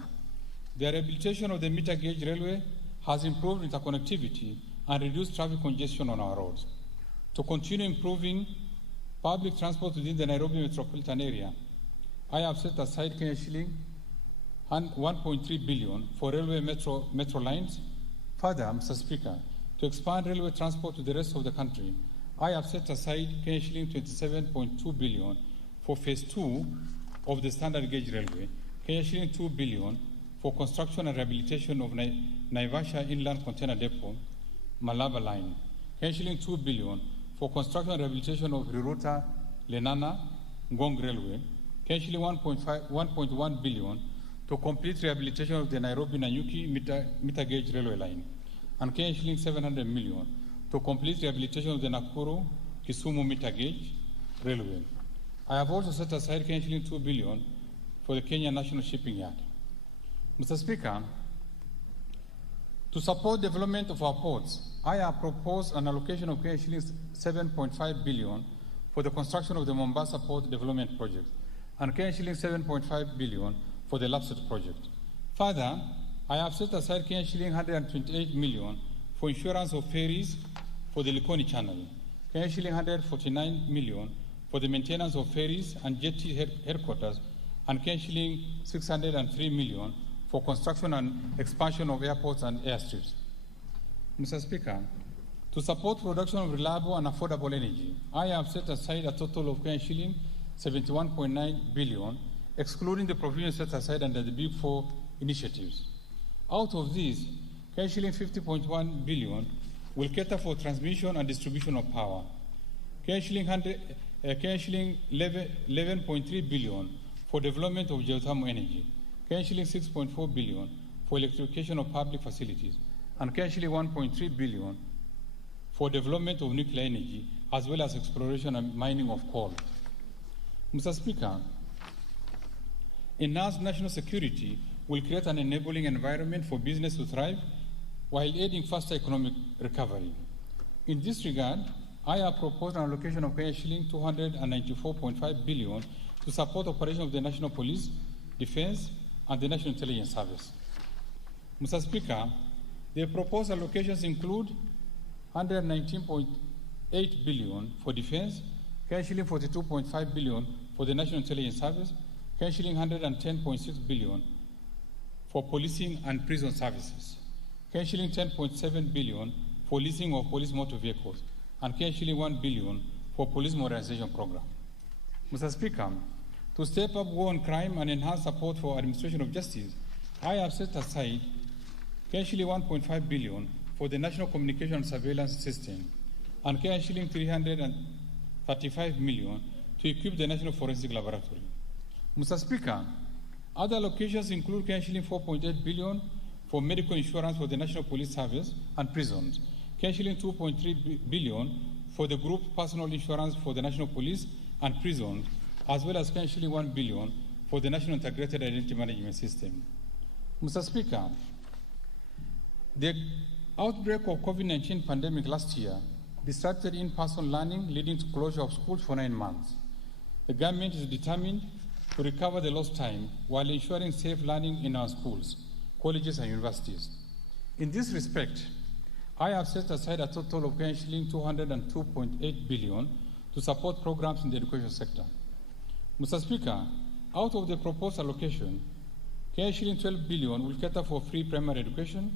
the rehabilitation of the meter gauge railway has improved interconnectivity and reduced traffic congestion on our roads. To continue improving public transport within the Nairobi metropolitan area, I have set aside shilling 1.3 billion for railway metro lines. Further, Mr. Speaker, to expand railway transport to the rest of the country, I have set aside shilling 27.2 billion for phase 2 of the standard gauge railway, shilling 2 billion for construction and rehabilitation of Naivasha Inland Container Depot, Malaba Line, shilling 2 billion for construction and rehabilitation of Riruta, Lenana, Ngong Railway, shilling 1.1 billion to complete rehabilitation of the Nairobi-Nanyuki meter gauge railway line, and shilling 700 million to complete rehabilitation of the Nakuru-Kisumu meter gauge railway. I have also set aside shilling 2 billion for the Kenya National Shipping Yard. Mr. Speaker, to support development of our ports, I have proposed an allocation of shilling 7.5 billion for the construction of the Mombasa Port Development Project, and shilling 7.5 billion for the Lapsset project. Further, I have set aside shilling 128 million for insurance of ferries for the Likoni Channel, shilling 149 million for the maintenance of ferries and jetty headquarters, and shilling 603 million for construction and expansion of airports and airstrips. Mr. Speaker, to support production of reliable and affordable energy, I have set aside a total of shilling 71.9 billion, excluding the provisions set aside under the Big Four initiatives. Out of these, shilling 50.1 billion will cater for transmission and distribution of power, shilling 11.3 billion for development of geothermal energy, shilling 6.4 billion for electrification of public facilities, and shilling 1.3 billion for development of nuclear energy, as well as exploration and mining of coal. Mr. Speaker, enhanced national security will create an enabling environment for business to thrive while aiding faster economic recovery. In this regard, I have proposed an allocation of shilling 294.5 billion to support operation of the National Police, Defense, and the National Intelligence Service. Mr. Speaker, the proposed allocations include 119.8 billion for defense, shilling 42.5 billion for the National Intelligence Service, shilling 110.6 billion for policing and prison services, shilling 10.7 billion for leasing of police motor vehicles, and shilling 1 billion for police modernization program. Mr. Speaker, to step up war on crime and enhance support for administration of justice, I have set aside shilling 1.5 billion for the National Communication and Surveillance System, and shilling 335 million to equip the National Forensic Laboratory. Mr. Speaker, other allocations include shilling 4.8 billion for medical insurance for the National Police Service and prisons, shilling 2.3 billion for the group personal insurance for the National Police and prisons, as well as shilling 1 billion for the National Integrated Identity Management System. Mr. Speaker, the outbreak of COVID-19 pandemic last year disrupted in-person learning, leading to closure of schools for 9 months. The government is determined to recover the lost time while ensuring safe learning in our schools, colleges, and universities. In this respect, I have set aside a total of Kenya shilling 202.8 billion to support programs in the education sector. Mr. Speaker, out of the proposed allocation, Kenya shilling 12 billion will cater for free primary education,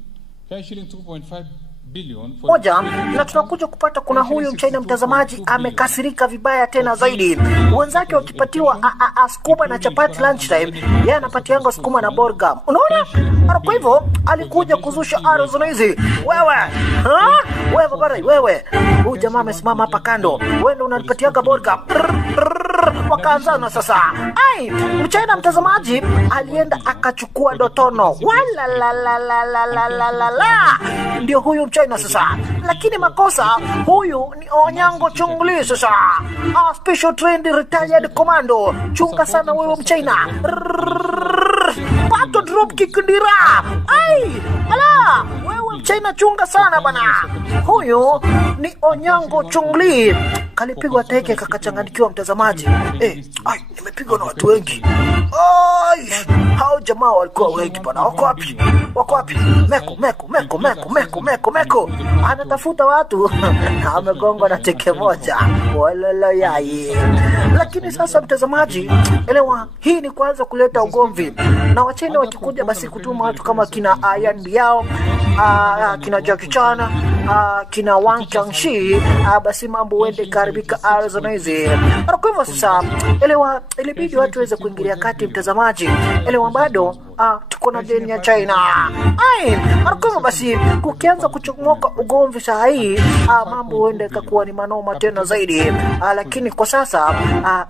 Kenya shilling 2.5 billion for moja, na tunakuja kupata kuna huyu Mchina mtazamaji amekasirika vibaya tena zaidi. Wenzake wakipatiwa sukuma na chapati lunchtime, yeye anapatianga sukuma na burger. Unaona? Kwa hivyo alikuja kuzusha arrows hizi. Wewe baba, wewe. Huyu jamaa amesimama hapa kando. Wewe ndio unanipatiaga burger. Wakaanzana sasa. Mchina mtazamaji alienda akachukua dotono. Wala la la la la la la la la. Ndio huyu Mchina sasa. Lakini makosa huyu ni Onyango Chungli sasa. Special trained retired commando. Chunga sana wewe Mchina. Pato drop kick ndira. Ala, wewe Mchina chunga sana bana. Huyu ni Onyango Chungli. Kalipigwa teke kakachanganikiwa mtazamaji. Nimepigwa na watu wengi. Hao jamaa walikuwa wengi bana. Wako wapi? Meko. Anatafuta watu. Amegongwa na teke moja. Walala yai. Lakini sasa mtazamaji, elewa hii ni kwanza kuleta ugomvi. Na Wachina wakikuja basi kutuma watu kama kina Yan Biao, kina Jackie Chan, kina Wang Changshi, basi mambo uende karibika Arizona hizi. Kwa hivyo sasa, elewa ilibidi watu waweze kuingilia kati mtazamaji. Elewa bado tuko na deni ya China. Kwa hivyo basi kukianza kuchomoka ugomvi saa hii, mambo uende kakuwa ni manoma tena zaidi. Lakini kwa sasa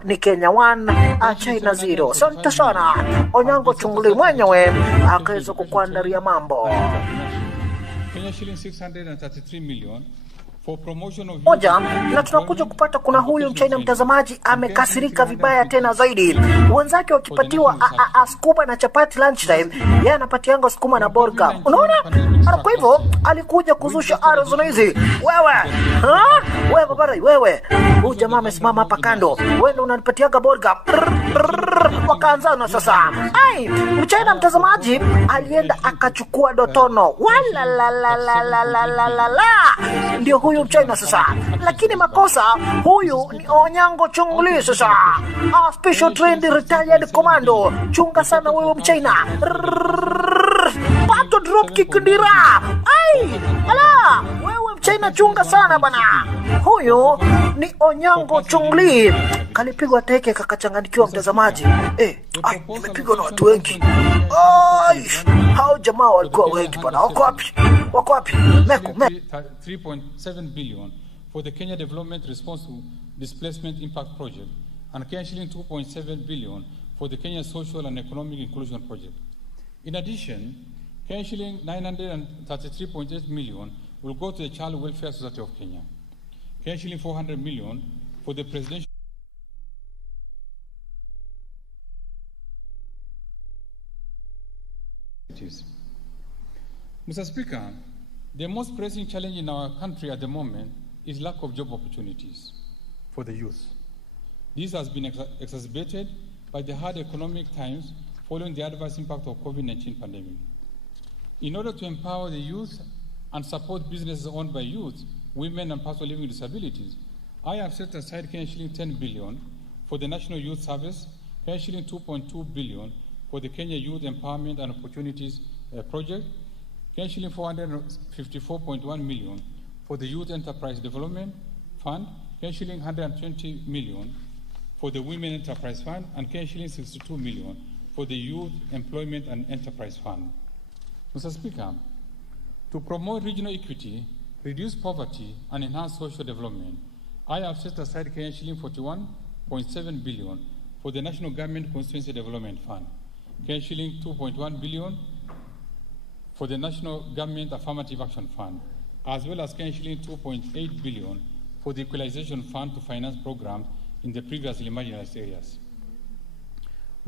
ni Kenya 1, China 0. Asante sana. Onyango Chungli mwenyewe akaweza kukuandalia mambo. Kenya shilling 633 million for promotion of moja, na tunakuja kupata kuna huyu Mchina mtazamaji amekasirika vibaya tena zaidi. Wenzake wakipatiwa sukuma na chapati lunchtime, yeye anapatianga sukuma na burger. Unaona? Kwa hivyo alikuja kuzusha arrows hizi. Wewe baba, wewe. Huyu jamaa amesimama hapa kando. Wewe ndio unanipatiaga burger. Wakaanzana sasa. Mchina mtazamaji alienda akachukua dotono. Wala la la la la la la la la. Ndio huyu Mchina sasa. Lakini makosa huyu ni Onyango Chungli sasa. Special trained retired commando. Chunga sana wewe Mchina. Pato drop kick ndira. Ala, wewe Mchina chunga sana bana. Huyu ni Onyango Chungli. Kalipigwa teke kakachanganikiwa mtazamaji. Nimepigwa na watu wengi. Hao jamaa walikuwa wengi bana. Wako wapi? Meko. 3.7 billion for the Kenya Development Response to Displacement Impact Project and Kenya shilling 2.7 billion for the Kenya Social and Economic Inclusion Project. In addition, Kenya shilling 933.8 million will go to the Child Welfare Society of Kenya. Kenya shilling 400 million for the presidential Mr. Speaker, the most pressing challenge in our country at the moment is lack of job opportunities for the youth. This has been exacerbated by the hard economic times following the adverse impact of COVID-19 pandemic. In order to empower the youth and support businesses owned by youth, women and persons living with disabilities, I have set aside Kenya shilling 10 billion for the National Youth Service, Kenya shilling 2.2 billion for the Kenya Youth Empowerment and Opportunities Project, Kenya shilling 454.1 million for the Youth Enterprise Development Fund, Kenya shilling 120 million for the Women Enterprise Fund, and Kenya shilling 62 million for the Youth Employment and Enterprise Fund. Mr. Speaker, to promote regional equity, reduce poverty, and enhance social development, I have set aside Kenya shilling 41.7 billion for the National Government Constituency Development Fund, Kenya shilling 2.1 billion for the National Government Affirmative Action Fund, as well as Kenya shilling 2.8 billion for the Equalization Fund to finance programs in the previously marginalized areas.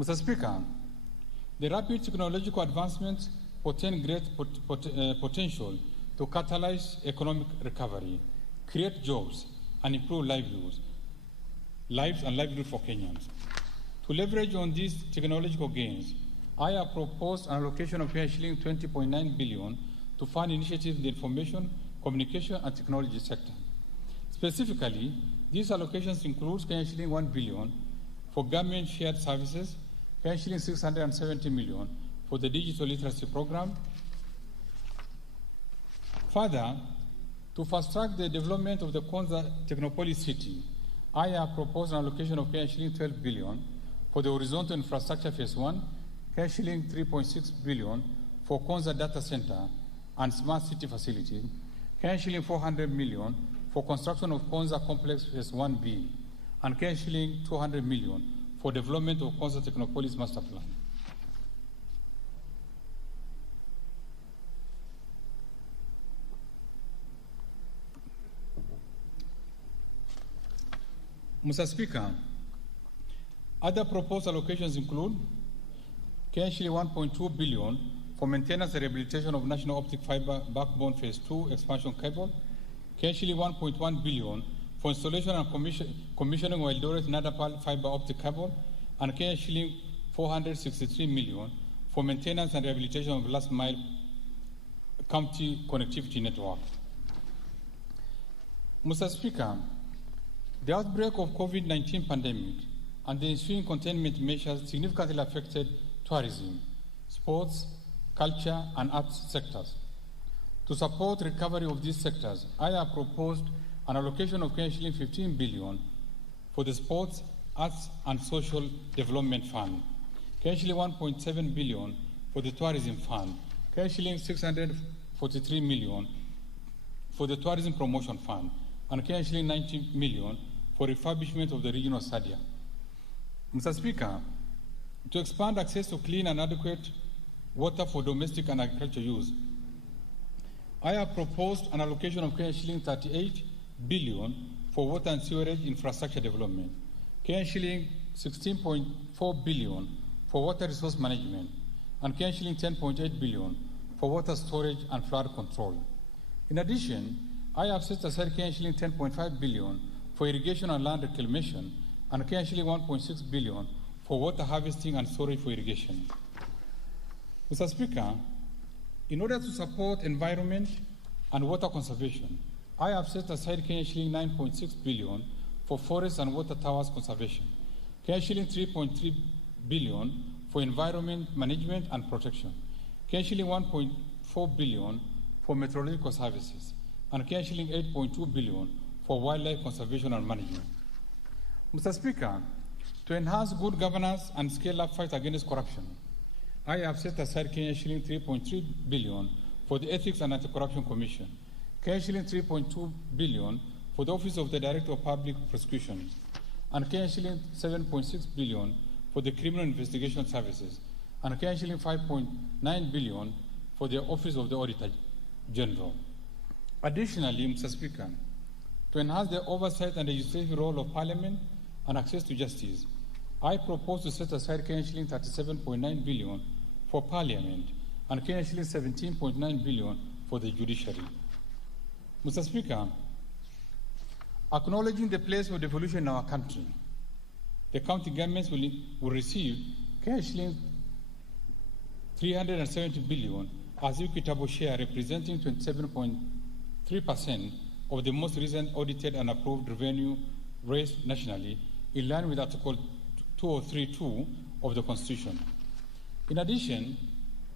Mr. Speaker, the rapid technological advancements portend great potential to catalyze economic recovery, create jobs, and improve lives and livelihood for Kenyans. To leverage on these technological gains, I have proposed an allocation of shilling 20.9 billion to fund initiatives in the information, communication, and technology sector. Specifically, these allocations include shilling 1 billion for government shared services, shilling 670 million for the digital literacy program. Further, to fast-track the development of the Konza Technopolis city, I have proposed an allocation of shilling 12 billion for the horizontal infrastructure phase 1, shilling 3.6 billion for Konza data center and smart city facility, shilling 400 million for construction of Konza complex phase 1B, and shilling 200 million for development of Konza Technopolis master plan. Mr. Speaker, other proposed allocations include shilling 1.2 billion for maintenance and rehabilitation of national optic fiber backbone phase 2 expansion cable, shilling 1.1 billion for installation and commissioning of Eldoret Nadapal fiber optic cable, and shilling 463 million for maintenance and rehabilitation of last mile county connectivity network. Mr. Speaker, the outbreak of COVID-19 pandemic and the ensuing containment measures significantly affected tourism, sports, culture, and arts sectors. To support recovery of these sectors, I have proposed an allocation of shilling 15 billion for the Sports, Arts, and Social Development Fund, shilling 1.7 billion for the Tourism Fund, shilling 643 million for the Tourism Promotion Fund, and shilling 90 million for refurbishment of the regional stadium. Mr. Speaker, to expand access to clean and adequate water for domestic and agricultural use, I have proposed an allocation of shilling 38 billion for water and sewerage infrastructure development, shilling 16.4 billion for water resource management, and shilling 10.8 billion for water storage and flood control. In addition, I have set aside shilling 10.5 billion for irrigation and land reclamation, and shilling 1.6 billion for water harvesting and storage for irrigation. Mr. Speaker, in order to support environment and water conservation, I have set aside shilling 9.6 billion for forest and water towers conservation, shilling 3.3 billion for environment management and protection, shilling 1.4 billion for meteorological services, and shilling 8.2 billion for wildlife conservation and management. Mr. Speaker, to enhance good governance and scale up fight against corruption, I have set aside shilling 3.3 billion for the Ethics and Anti-Corruption Commission, shilling 3.2 billion for the Office of the Director of Public Prosecution, and shilling 7.6 billion for the Criminal Investigation Services, and shilling 5.9 billion for the Office of the Auditor General. Additionally, Mr. Speaker, to enhance the oversight and legislative role of Parliament and access to justice, I propose to set aside shilling 37.9 billion for Parliament and shilling 17.9 billion for the judiciary. Mr. Speaker, acknowledging the place of devolution in our country, the county governments will receive shilling 370 billion as equitable share, representing 27.3% of the most recent audited and approved revenue raised nationally, in line with Article 2032 of the Constitution. In addition,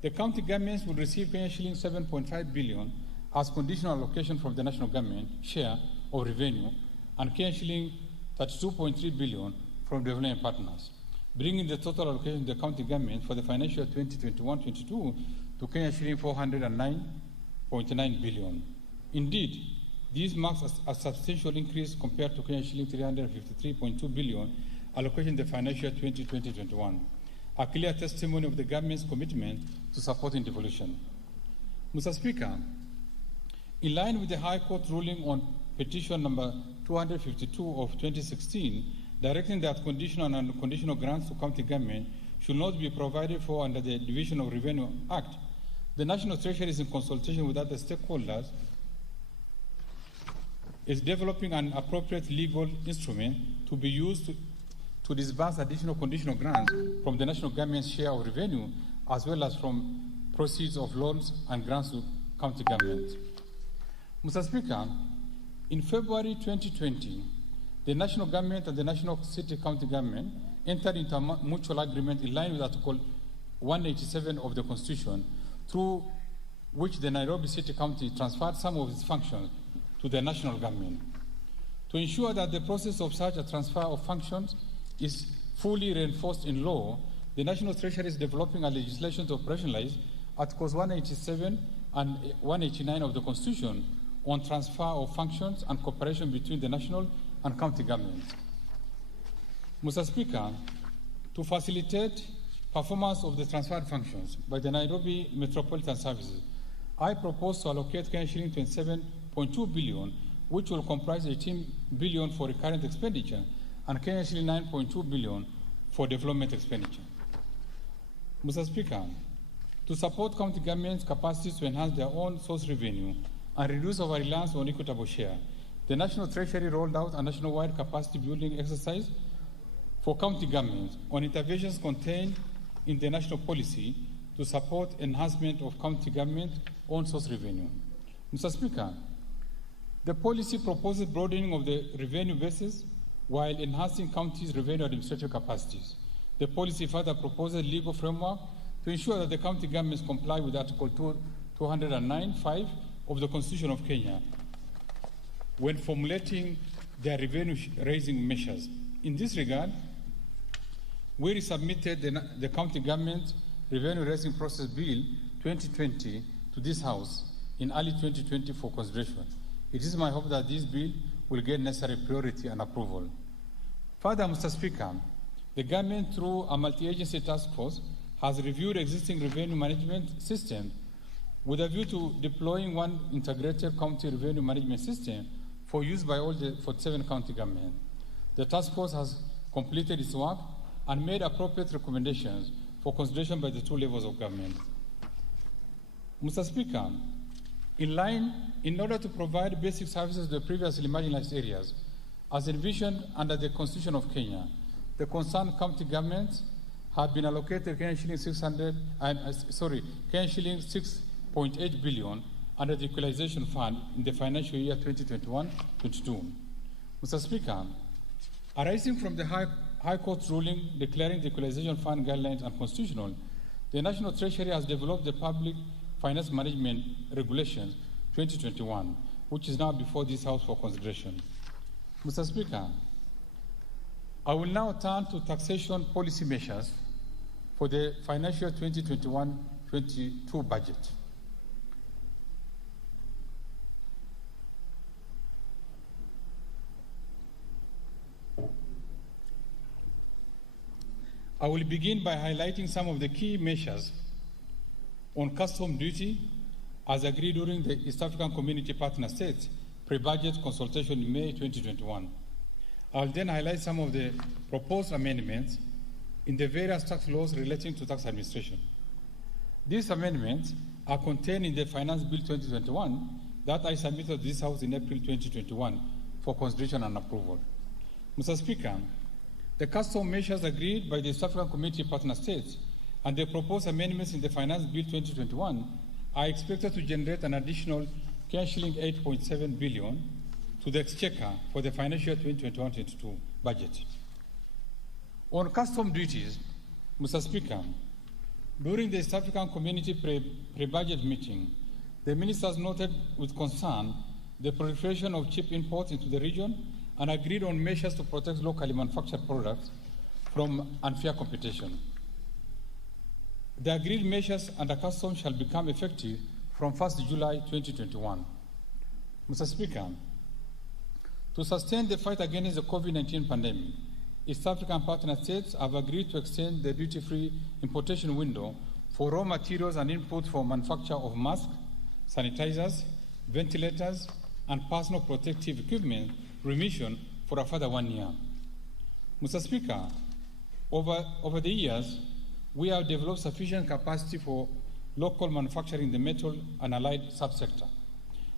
the county governments will receive shilling 7.5 billion as conditional allocation from the national government share of revenue, and shilling 32.3 billion from development partners, bringing the total allocation to the county government for the financial year 2021-22 to shilling 409.9 billion. Indeed, this marks a substantial increase compared to shilling 353.2 billion allocation in the financial year 2020-21, a clear testimony of the government's commitment to supporting devolution. Mr. Speaker, in line with the High Court ruling on petition number 252 of 2016, directing that conditional and unconditional grants to county government should not be provided for under the Division of Revenue Act, the National Treasury is in consultation with other stakeholders is developing an appropriate legal instrument to be used to disburse additional conditional grants from the national government's share of revenue, as well as from proceeds of loans and grants to county governments. Mr. Speaker, in February 2020, the national government and the national city-county government entered into a mutual agreement in line with Article 187 of the Constitution, through which the Nairobi City County transferred some of its functions to the national government. To ensure that the process of such a transfer of functions is fully reinforced in law, the National Treasury is developing a legislation to operationalize Articles 187 and 189 of the Constitution on transfer of functions and cooperation between the national and county governments. Mr. Speaker, to facilitate performance of the transferred functions by the Nairobi Metropolitan Services, I propose to allocate Kenya shilling 27.2 billion, which will comprise 18 billion for recurrent expenditure and Kenya shilling 9.2 billion for development expenditure. Mr. Speaker, to support county governments' capacities to enhance their own source revenue and reduce our reliance on equitable share, the National Treasury rolled out a nationwide capacity building exercise for county governments on interventions contained in the national policy to support enhancement of county government own source revenue. Mr. Speaker, the policy proposes broadening of the revenue basis while enhancing counties' revenue administrative capacities. The policy further proposes legal framework to ensure that the county governments comply with Article 209(5) of the Constitution of Kenya when formulating their revenue-raising measures. In this regard, we resubmitted the County Government Revenue-Raising Process Bill 2020 to this House in early 2020 for consideration. It is my hope that this bill will get necessary priority and approval. Further, Mr. Speaker, the government, through a multi-agency task force, has reviewed existing revenue management systems with a view to deploying one integrated county revenue management system for use by all the 47 county governments. The task force has completed its work and made appropriate recommendations for consideration by the two levels of government. Mr. Speaker, in order to provide basic services to the previously marginalized areas, as envisioned under the Constitution of Kenya, the concerned county governments have been allocated Kenya shilling 6.8 billion under the Equalization Fund in the financial year 2021-22. Mr. Speaker, arising from the High Court's ruling declaring the Equalization Fund guidelines unconstitutional, the National Treasury has developed the Public Finance Management Regulations 2021, which is now before this House for consideration. Mr. Speaker, I will now turn to taxation policy measures for the financial 2021-22 budget. I will begin by highlighting some of the key measures on custom duty as agreed during the East African Community Partner States pre-budget consultation in May 2021. I'll then highlight some of the proposed amendments in the various tax laws relating to tax administration. These amendments are contained in the Finance Bill 2021 that I submitted to this House in April 2021 for consideration and approval. Mr. Speaker, the custom measures agreed by the East African Community Partner States and the proposed amendments in the Finance Bill 2021 are expected to generate an additional shilling 8.7 billion to the Exchequer for the financial 2021-22 budget. On custom duties, Mr. Speaker, during the East African Community pre-budget meeting, the ministers noted with concern the proliferation of cheap imports into the region and agreed on measures to protect locally manufactured products from unfair competition. The agreed measures under customs shall become effective from 1st July 2021. Mr. Speaker, to sustain the fight against the COVID-19 pandemic, East African partner states have agreed to extend the duty-free importation window for raw materials and inputs for manufacture of masks, sanitizers, ventilators, and personal protective equipment remission for a further 1 year. Mr. Speaker, over the years, we have developed sufficient capacity for local manufacturing in the metal and allied subsector.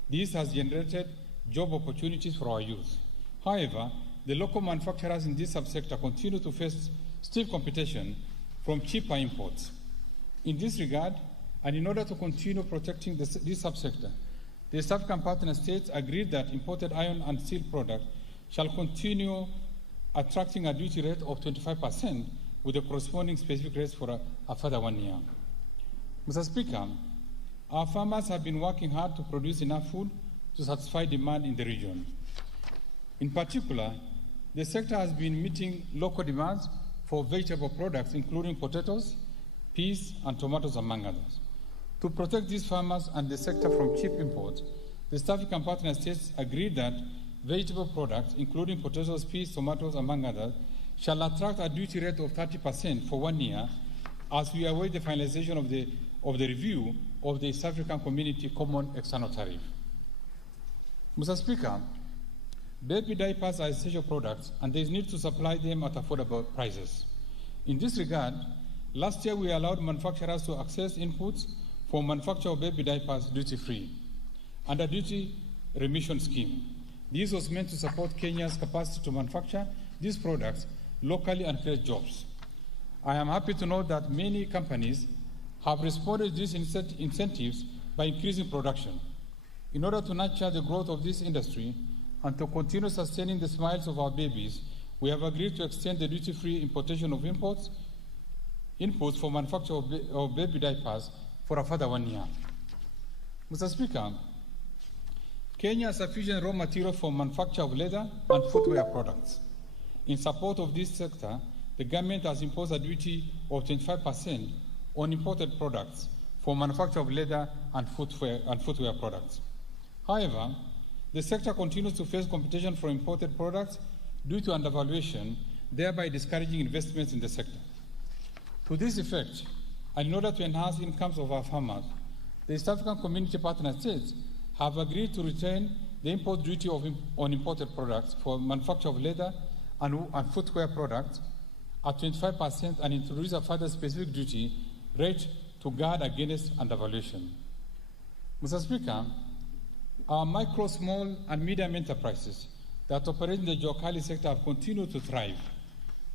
This has generated job opportunities for our youth. However, the local manufacturers in this subsector continue to face stiff competition from cheaper imports. In this regard, and in order to continue protecting this subsector, the East African partner states agreed that imported iron and steel products shall continue attracting a duty rate of 25% with the corresponding specific rates for a further 1 year. Mr. Speaker, our farmers have been working hard to produce enough food to satisfy demand in the region. In particular, the sector has been meeting local demands for vegetable products, including potatoes, peas, and tomatoes, among others. To protect these farmers and the sector from cheap imports, the East African partner states agreed that vegetable products, including potatoes, peas, tomatoes, among others, shall attract a duty rate of 30% for 1 year as we await the finalization of the review of the East African Community Common External Tariff. Mr. Speaker, baby diapers are essential products and there is need to supply them at affordable prices. In this regard, last year we allowed manufacturers to access inputs for manufacture of baby diapers duty-free under duty remission scheme. This was meant to support Kenya's capacity to manufacture these products locally and create jobs. I am happy to note that many companies have responded to these incentives by increasing production. In order to nurture the growth of this industry and to continue sustaining the smiles of our babies, we have agreed to extend the duty-free importation of inputs for manufacture of baby diapers for a further 1 year. Mr. Speaker, Kenya has sufficient raw material for manufacture of leather and footwear products. In support of this sector, the government has imposed a duty of 25% on imported products for manufacture of leather and footwear products. However, the sector continues to face competition from imported products due to undervaluation, thereby discouraging investments in the sector. To this effect, and in order to enhance incomes of our farmers, the East African Community Partner States have agreed to retain the import duty on imported products for manufacture of leather and footwear products at 25% and introduce a further specific duty rate to guard against undervaluation. Mr. Speaker, our micro, small, and medium enterprises that operate in the Jokali sector have continued to thrive,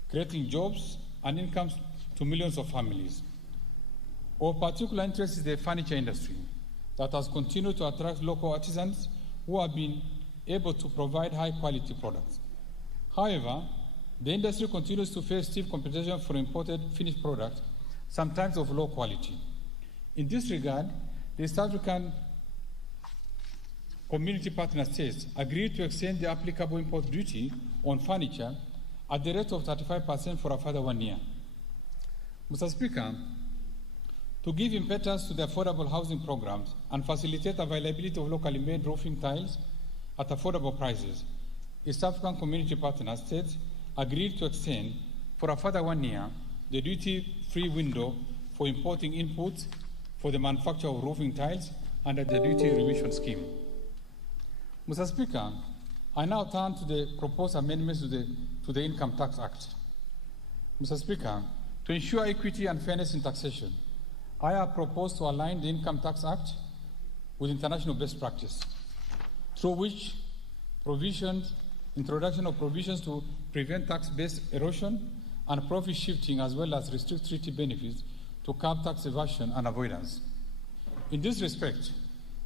creating jobs and incomes to millions of families. Of particular interest is the furniture industry that has continued to attract local artisans who have been able to provide high-quality products. However, the industry continues to face stiff competition for imported finished products, sometimes of low quality. In this regard, the East African Community Partner States agreed to extend the applicable import duty on furniture at the rate of 35% for a further 1 year. Mr. Speaker, to give impetus to the affordable housing programs and facilitate availability of locally made roofing tiles at affordable prices, East African Community Partner States agreed to extend for a further 1 year the duty-free window for importing inputs for the manufacture of roofing tiles under the duty remission scheme. Mr. Speaker, I now turn to the proposed amendments to the Income Tax Act. Mr. Speaker, to ensure equity and fairness in taxation, I have proposed to align the Income Tax Act with international best practice, through which introduction of provisions to prevent tax-based erosion and profit shifting, as well as restrict treaty benefits to curb tax evasion and avoidance. In this respect,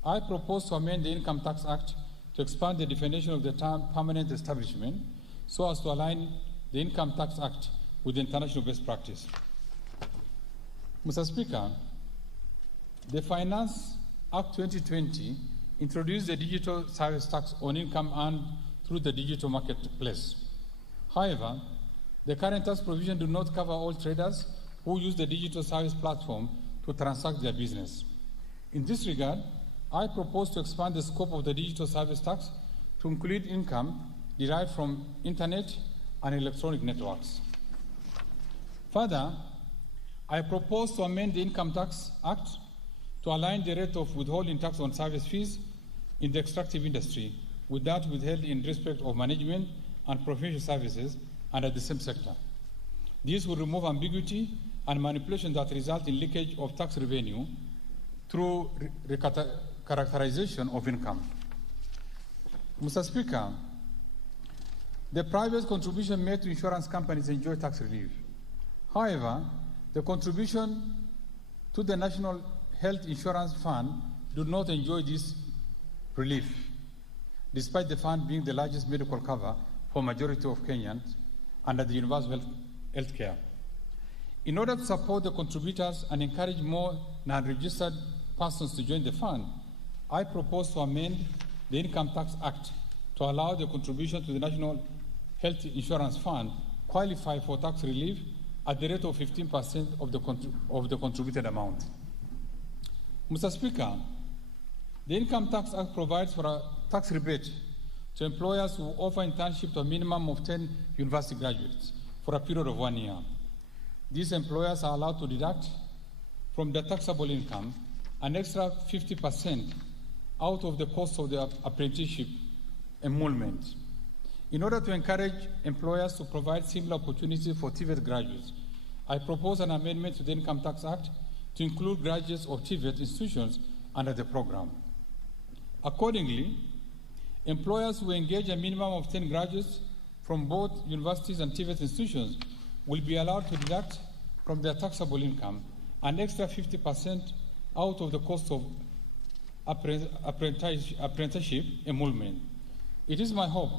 I propose to amend the Income Tax Act to expand the definition of the term permanent establishment so as to align the Income Tax Act with international best practice. Mr. Speaker, the Finance Act 2020 introduced the digital service tax on income earned through the digital marketplace. However, the current tax provision do not cover all traders who use the digital service platform to transact their business. In this regard, I propose to expand the scope of the digital service tax to include income derived from internet and electronic networks. Further, I propose to amend the Income Tax Act to align the rate of withholding tax on service fees in the extractive industry with that withheld in respect of management and professional services under the same sector. This will remove ambiguity and manipulation that result in leakage of tax revenue through characterization of income. Mr. Speaker, the private contribution made to insurance companies enjoy tax relief. However, the contribution to the National Health Insurance Fund do not enjoy this relief, despite the fund being the largest medical cover for majority of Kenyans under the universal health care. In order to support the contributors and encourage more non-registered persons to join the fund, I propose to amend the Income Tax Act to allow the contribution to the National Health Insurance Fund qualify for tax relief at the rate of 15% of the contributed amount. Mr. Speaker, the Income Tax Act provides for a tax rebate to employers who offer internship to a minimum of 10 university graduates for a period of 1 year. These employers are allowed to deduct from their taxable income an extra 50% out of the cost of the apprenticeship emolument. In order to encourage employers to provide similar opportunities for TVET graduates, I propose an amendment to the Income Tax Act to include graduates of TVET institutions under the program. Accordingly, employers who engage a minimum of 10 graduates from both universities and TVET institutions will be allowed to deduct from their taxable income an extra 50% out of the cost of apprenticeship emolument. It is my hope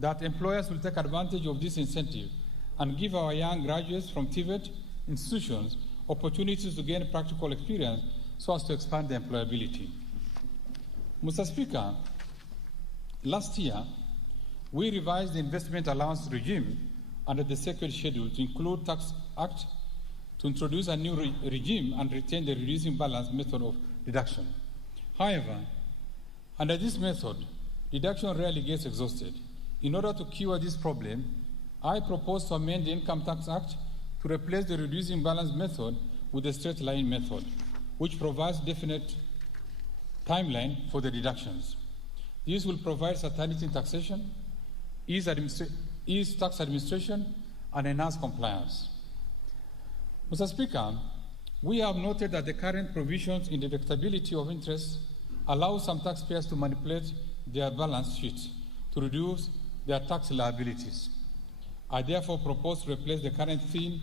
that employers will take advantage of this incentive and give our young graduates from TVET institutions opportunities to gain practical experience so as to expand their employability. Mr. Speaker, last year, we revised the investment allowance regime under the second schedule to include Tax Act to introduce a new regime and retain the reducing balance method of deduction. However, under this method, deduction rarely gets exhausted. In order to cure this problem, I propose to amend the Income Tax Act to replace the reducing balance method with the straight line method, which provides definite timeline for the deductions. This will provide certainty in taxation, ease tax administration, and enhance compliance. Mr. Speaker, we have noted that the current provisions in deductibility of interest allow some taxpayers to manipulate their balance sheets to reduce their tax liabilities. I therefore propose to replace the current thin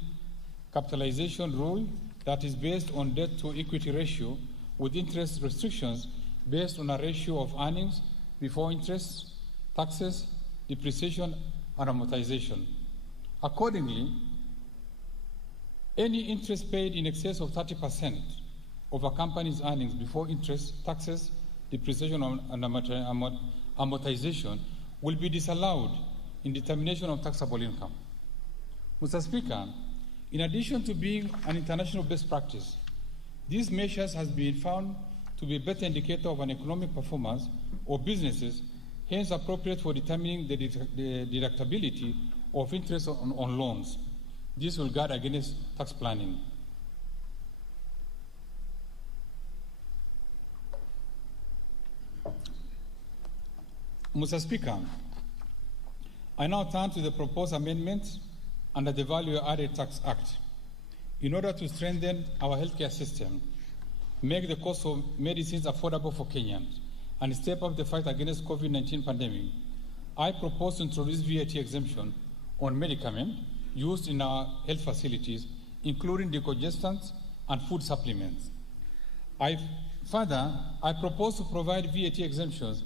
capitalization rule that is based on debt to equity ratio with interest restrictions based on a ratio of earnings before interest, taxes, depreciation, and amortization. Accordingly, any interest paid in excess of 30% of a company's earnings before interest, taxes, depreciation, and amortization will be disallowed in determination of taxable income. Mr. Speaker, in addition to being an international best practice, these measures has been found to be a better indicator of an economic performance of businesses, hence appropriate for determining the deductibility of interest on loans. This will guard against tax planning. Mr. Speaker, I now turn to the proposed amendments under the Value Added Tax Act. In order to strengthen our healthcare system, make the cost of medicines affordable for Kenyans, and step up the fight against COVID-19 pandemic, I propose to introduce VAT exemption on medicaments used in our health facilities, including decongestants and food supplements. Further, I propose to provide VAT exemptions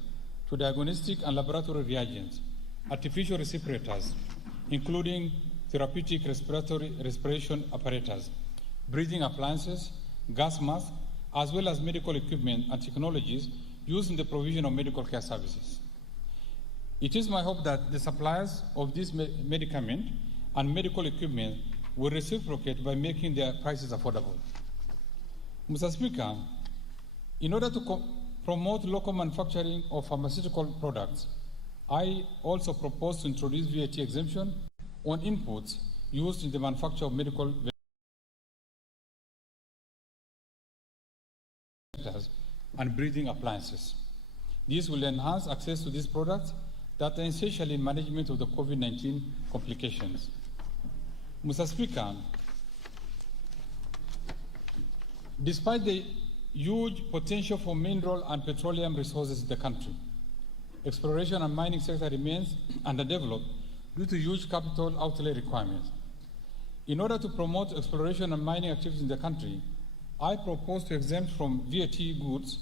to diagnostic and laboratory reagents, artificial respirators, including therapeutic respiration apparatus, breathing appliances, gas masks, as well as medical equipment and technologies used in the provision of medical care services. It is my hope that the suppliers of this medicament and medical equipment will reciprocate by making their prices affordable. Mr. Speaker, in order to promote local manufacturing of pharmaceutical products, I also propose to introduce VAT exemption on inputs used in the manufacture of medical and breathing appliances. This will enhance access to these products that are essential in management of the COVID-19 complications. Mr. Speaker, despite the huge potential for mineral and petroleum resources in the country, exploration and mining sector remains underdeveloped due to huge capital outlay requirements. In order to promote exploration and mining activities in the country, I propose to exempt from VAT goods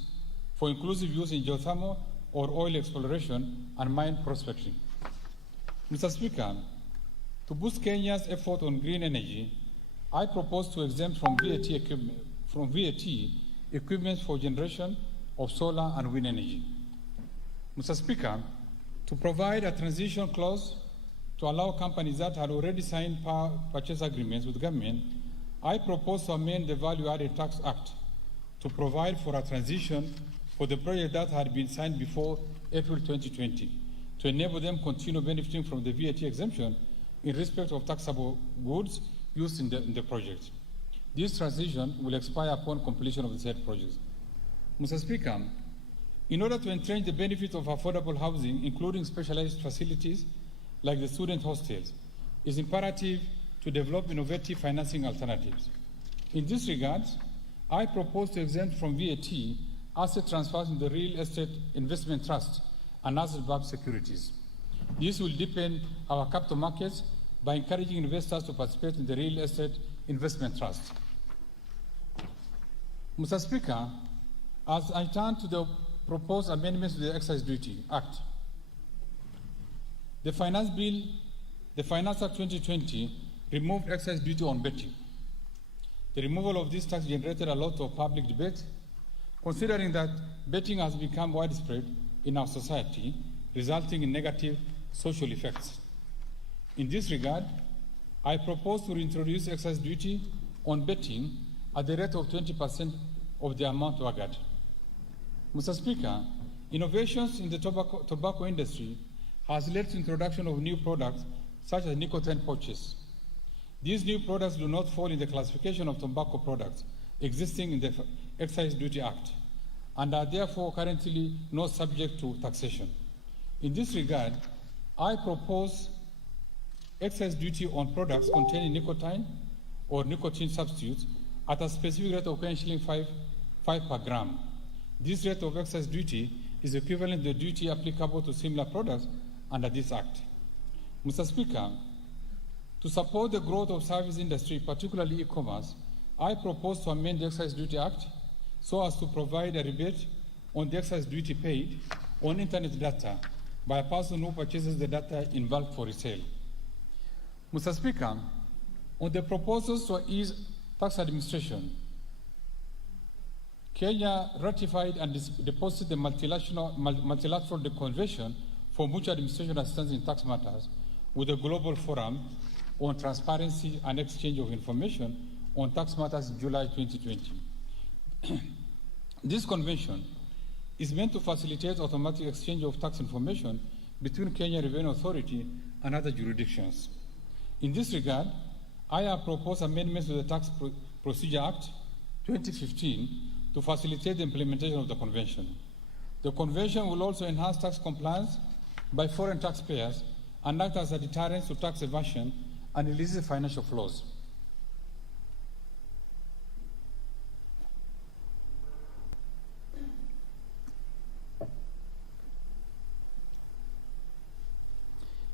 for inclusive use in geothermal, or oil exploration and mine prospecting. Mr. Speaker, to boost Kenya's effort on green energy, I propose to exempt from VAT equipment for generation of solar and wind energy. Mr. Speaker, to provide a transition clause to allow companies that had already signed power purchase agreements with government, I propose to amend the Value-Added Tax Act to provide for a transition for the project that had been signed before April 2020 to enable them to continue benefiting from the VAT exemption in respect of taxable goods used in the project. This transition will expire upon completion of the said projects. Mr. Speaker, in order to entrench the benefit of affordable housing, including specialized facilities like the student hostels, it is imperative to develop innovative financing alternatives. In this regard, I propose to exempt from VAT asset transfers in the real estate investment trust and asset-backed securities. This will deepen our capital markets by encouraging investors to participate in the real estate investment trust. Mr. Speaker, as I turn to the proposed amendments to the Excise Duty Act, the Finance Act 2020 removed excise duty on betting. The removal of this tax generated a lot of public debate, considering that betting has become widespread in our society, resulting in negative social effects. In this regard, I propose to reintroduce excise duty on betting at the rate of 20% of the amount ordered. Mr. Speaker, innovations in the tobacco industry has led to introduction of new products such as nicotine pouches. These new products do not fall in the classification of tobacco products existing in the Excise Duty Act and are therefore currently not subject to taxation. In this regard, I propose excise duty on products containing nicotine or nicotine substitutes at a specific rate of Shilling 5 per gram. This rate of excise duty is equivalent to the duty applicable to similar products under this Act. Mr. Speaker, to support the growth of service industry, particularly e-commerce, I propose to amend the Excise Duty Act so as to provide a rebate on the excise duty paid on internet data by a person who purchases the data in bulk for resale. Mr. Speaker, on the proposals to ease tax administration, Kenya ratified and deposited the multilateral Convention for Mutual Administration Assistance in Tax Matters with the Global Forum on Transparency and Exchange of Information on Tax Matters in July 2020. This convention is meant to facilitate automatic exchange of tax information between Kenya Revenue Authority and other jurisdictions. In this regard, I have proposed amendments to the Tax Procedure Act 2015 to facilitate the implementation of the convention. The convention will also enhance tax compliance by foreign taxpayers and act as a deterrent to tax evasion and illicit financial flows.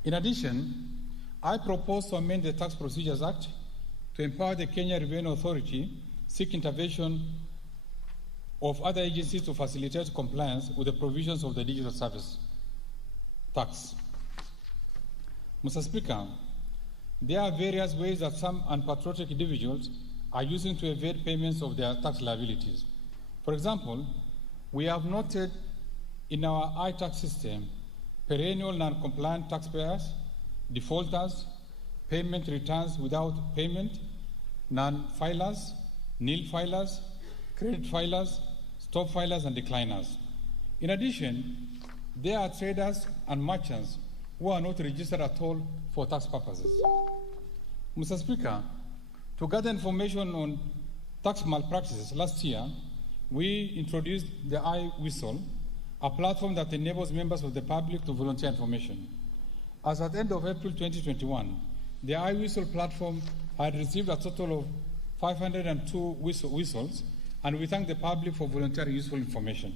In addition, I propose to amend the Tax Procedures Act to empower the Kenya Revenue Authority seek intervention of other agencies to facilitate compliance with the provisions of the Digital Service Tax. Mr. Speaker, there are various ways that some unpatriotic individuals are using to evade payments of their tax liabilities. For example, we have noted in our iTax system perennial non-compliant taxpayers, defaulters, payment returns without payment, non-filers, nil filers, credit filers, stop filers, and decliners. In addition, there are traders and merchants who are not registered at all for tax purposes. Mr. Speaker, to gather information on tax malpractices, last year, we introduced the iWhistle, a platform that enables members of the public to volunteer information. As at the end of April 2021, the iWhistle platform had received a total of 502 whistles, and we thank the public for volunteering useful information.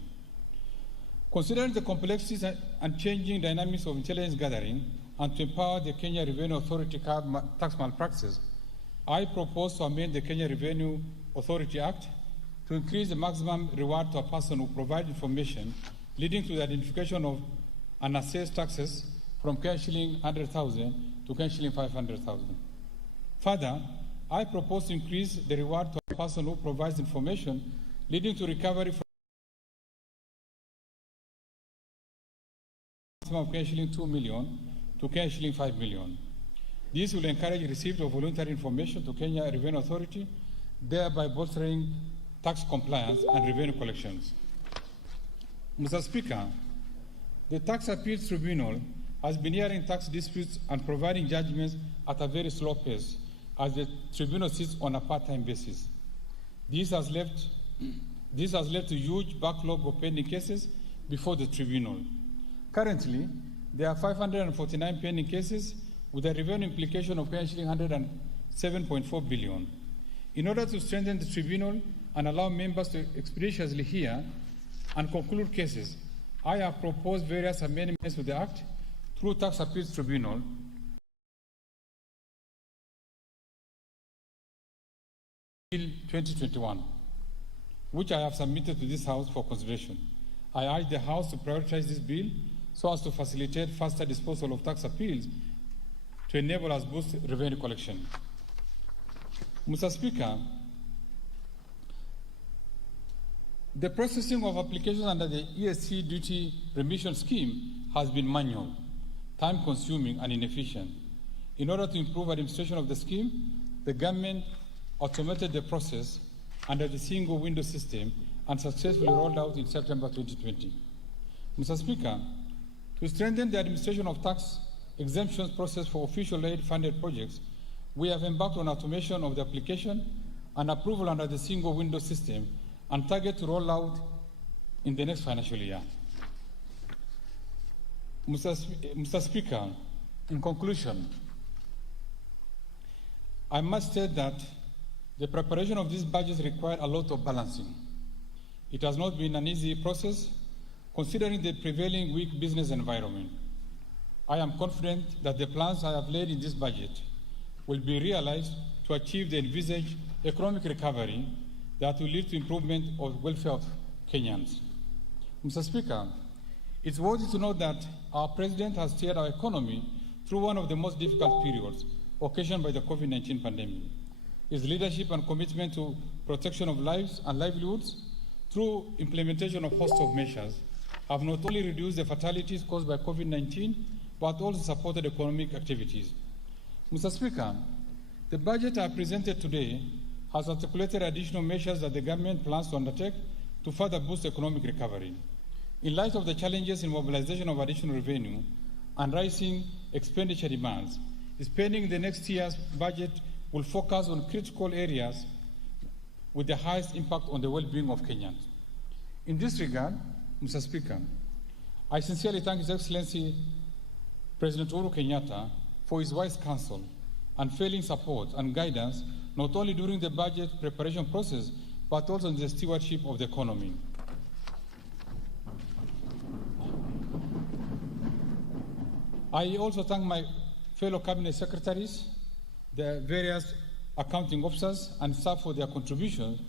Considering the complexities and changing dynamics of intelligence gathering and to empower the Kenya Revenue Authority tax malpractices, I propose to amend the Kenya Revenue Authority Act to increase the maximum reward to a person who provides information leading to the identification of unassessed taxes from Kenya shilling 100,000 to Kenya shilling 500,000. Further, I propose to increase the reward to a person who provides information leading to recovery from of Kenya shilling 2 million to Kenya shilling 5 million. This will encourage receipt of voluntary information to Kenya Revenue Authority, thereby bolstering tax compliance and revenue collections. Mr. Speaker, the Tax Appeals Tribunal has been hearing tax disputes and providing judgments at a very slow pace as the tribunal sits on a part-time basis. This has led to huge backlog of pending cases before the tribunal. Currently, there are 549 pending cases with a revenue implication of shilling 107.4 billion. In order to strengthen the tribunal and allow members to expeditiously hear and conclude cases, I have proposed various amendments to the Act through Tax Appeals Tribunal Bill 2021, which I have submitted to this House for consideration. I urge the House to prioritize this bill so as to facilitate faster disposal of tax appeals to enable us boost revenue collection. Mr. Speaker, the processing of applications under the ESC duty remission scheme has been manual, time-consuming, and inefficient. In order to improve administration of the scheme, the government automated the process under the single window system and successfully rolled out in September 2020. Mr. Speaker, to strengthen the administration of tax exemptions process for official aid-funded projects, we have embarked on automation of the application and approval under the single window system and target to roll out in the next financial year. Mr. Speaker, in conclusion, I must state that the preparation of this budget required a lot of balancing. It has not been an easy process, considering the prevailing weak business environment. I am confident that the plans I have laid in this budget will be realized to achieve the envisaged economic recovery that will lead to improvement of welfare of Kenyans. Mr. Speaker, it's worthy to note that our President has steered our economy through one of the most difficult periods occasioned by the COVID-19 pandemic. His leadership and commitment to protection of lives and livelihoods through implementation of a host of measures have not only reduced the fatalities caused by COVID-19, but also supported economic activities. Mr. Speaker, the budget I presented today has articulated additional measures that the government plans to undertake to further boost economic recovery. In light of the challenges in mobilization of additional revenue and rising expenditure demands, spending in the next year's budget will focus on critical areas with the highest impact on the well-being of Kenyans. In this regard, Mr. Speaker, I sincerely thank His Excellency President Ukur Yattani for his wise counsel, unfailing support and guidance, not only during the budget preparation process, but also in the stewardship of the economy. I also thank my fellow cabinet secretaries, the various accounting officers, and staff for their contributions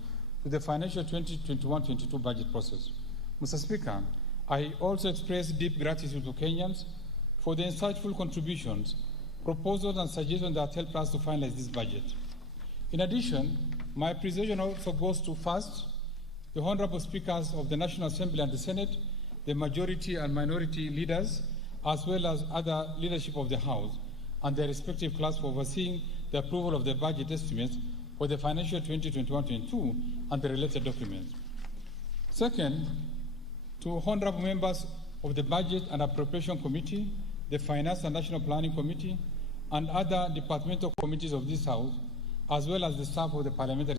to the financial 2021-22 budget process. Mr. Speaker, I also express deep gratitude to Kenyans for the insightful contributions, proposals, and suggestions that helped us to finalize this budget. In addition, my appreciation also goes to first, the Honorable Speakers of the National Assembly and the Senate, the majority and minority leaders, as well as other leadership of the House and their respective class for overseeing the approval of the budget estimates for the financial 2021-22 and the related documents. Second, to honorable members of the Budget and Appropriation Committee, the Finance and National Planning Committee, and other departmental committees of this House, as well as the staff of the Parliamentary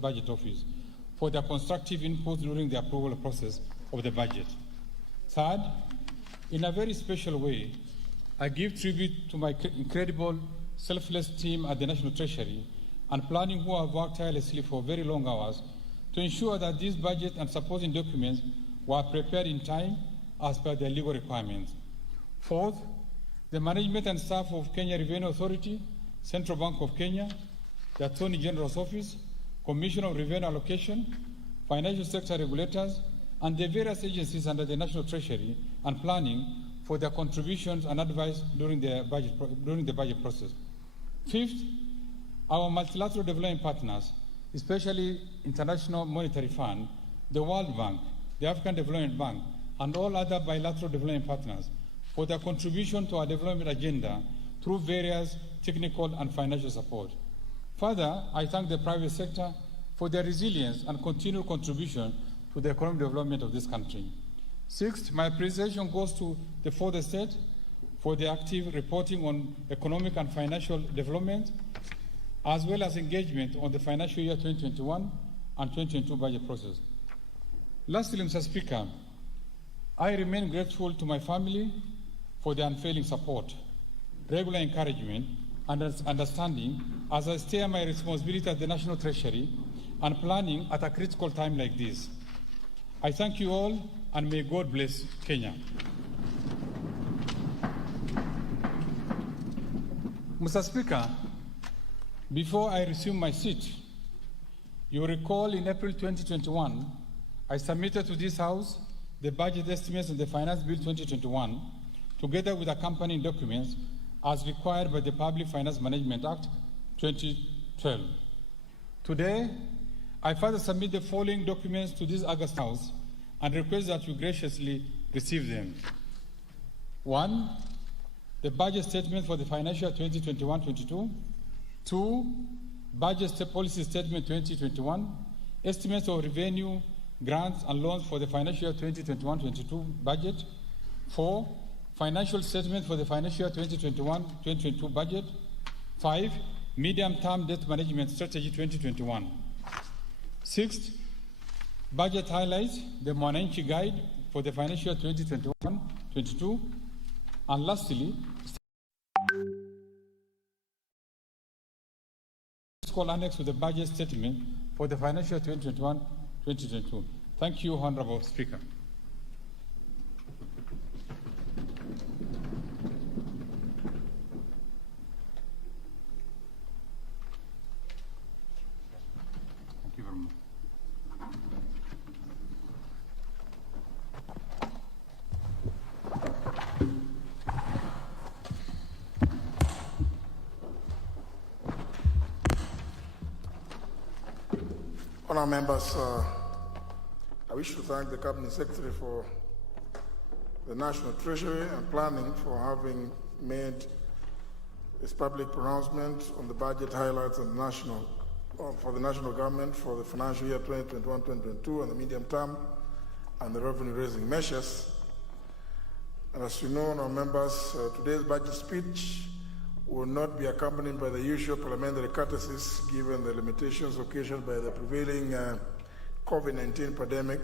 Budget Office, for their constructive input during the approval process of the budget. Third, in a very special way, I give tribute to my incredible, selfless team at the National Treasury and Planning who have worked tirelessly for very long hours to ensure that this budget and supporting documents were prepared in time as per their legal requirements. Fourth, the management and staff of Kenya Revenue Authority, Central Bank of Kenya, the Attorney General's Office, Commission of Revenue Allocation, financial sector regulators, and the various agencies under the National Treasury and Planning for their contributions and advice during the budget process. Fifth, our multilateral development partners, especially International Monetary Fund, the World Bank, the African Development Bank, and all other bilateral development partners for their contribution to our development agenda through various technical and financial support. Further, I thank the private sector for their resilience and continued contribution to the economic development of this country. Sixth, my appreciation goes to the fourth estate for the active reporting on economic and financial development, as well as engagement on the financial year 2021 and 2022 budget process. Lastly, Mr. Speaker, I remain grateful to my family for their unfailing support, regular encouragement, and understanding as I steer my responsibility at the National Treasury and planning at a critical time like this. I thank you all, and may God bless Kenya. Mr. Speaker, before I resume my seat, you recall in April 2021, I submitted to this House the budget estimates of the Finance Bill 2021, together with accompanying documents as required by the Public Finance Management Act 2012. Today, I further submit the following documents to this August House and request that you graciously receive them. 1. The budget statement for the financial year 2021-22. 2. Budget policy statement 2021. Estimates of revenue, grants and loans for the financial year 2021-22 budget. 4. Financial statement for the financial year 2021-2022 budget. 5. Medium-term debt management strategy 2021. 6. Budget highlights, the Mwananchi guide for the financial year 2021-22. And lastly, fiscal annex to the budget statement for the financial year 2021-2022. Thank you, Honorable Speaker. Thank you very much. Honourable members, I wish to thank the Cabinet Secretary for the National Treasury and Planning for having made its public pronouncement on the budget highlights on for the national government for the financial year 2021-2022 and the medium term and the revenue-raising measures. And as you know, honourable members, today's budget speech will not be accompanied by the usual parliamentary courtesies given the limitations occasioned by the prevailing COVID-19 pandemic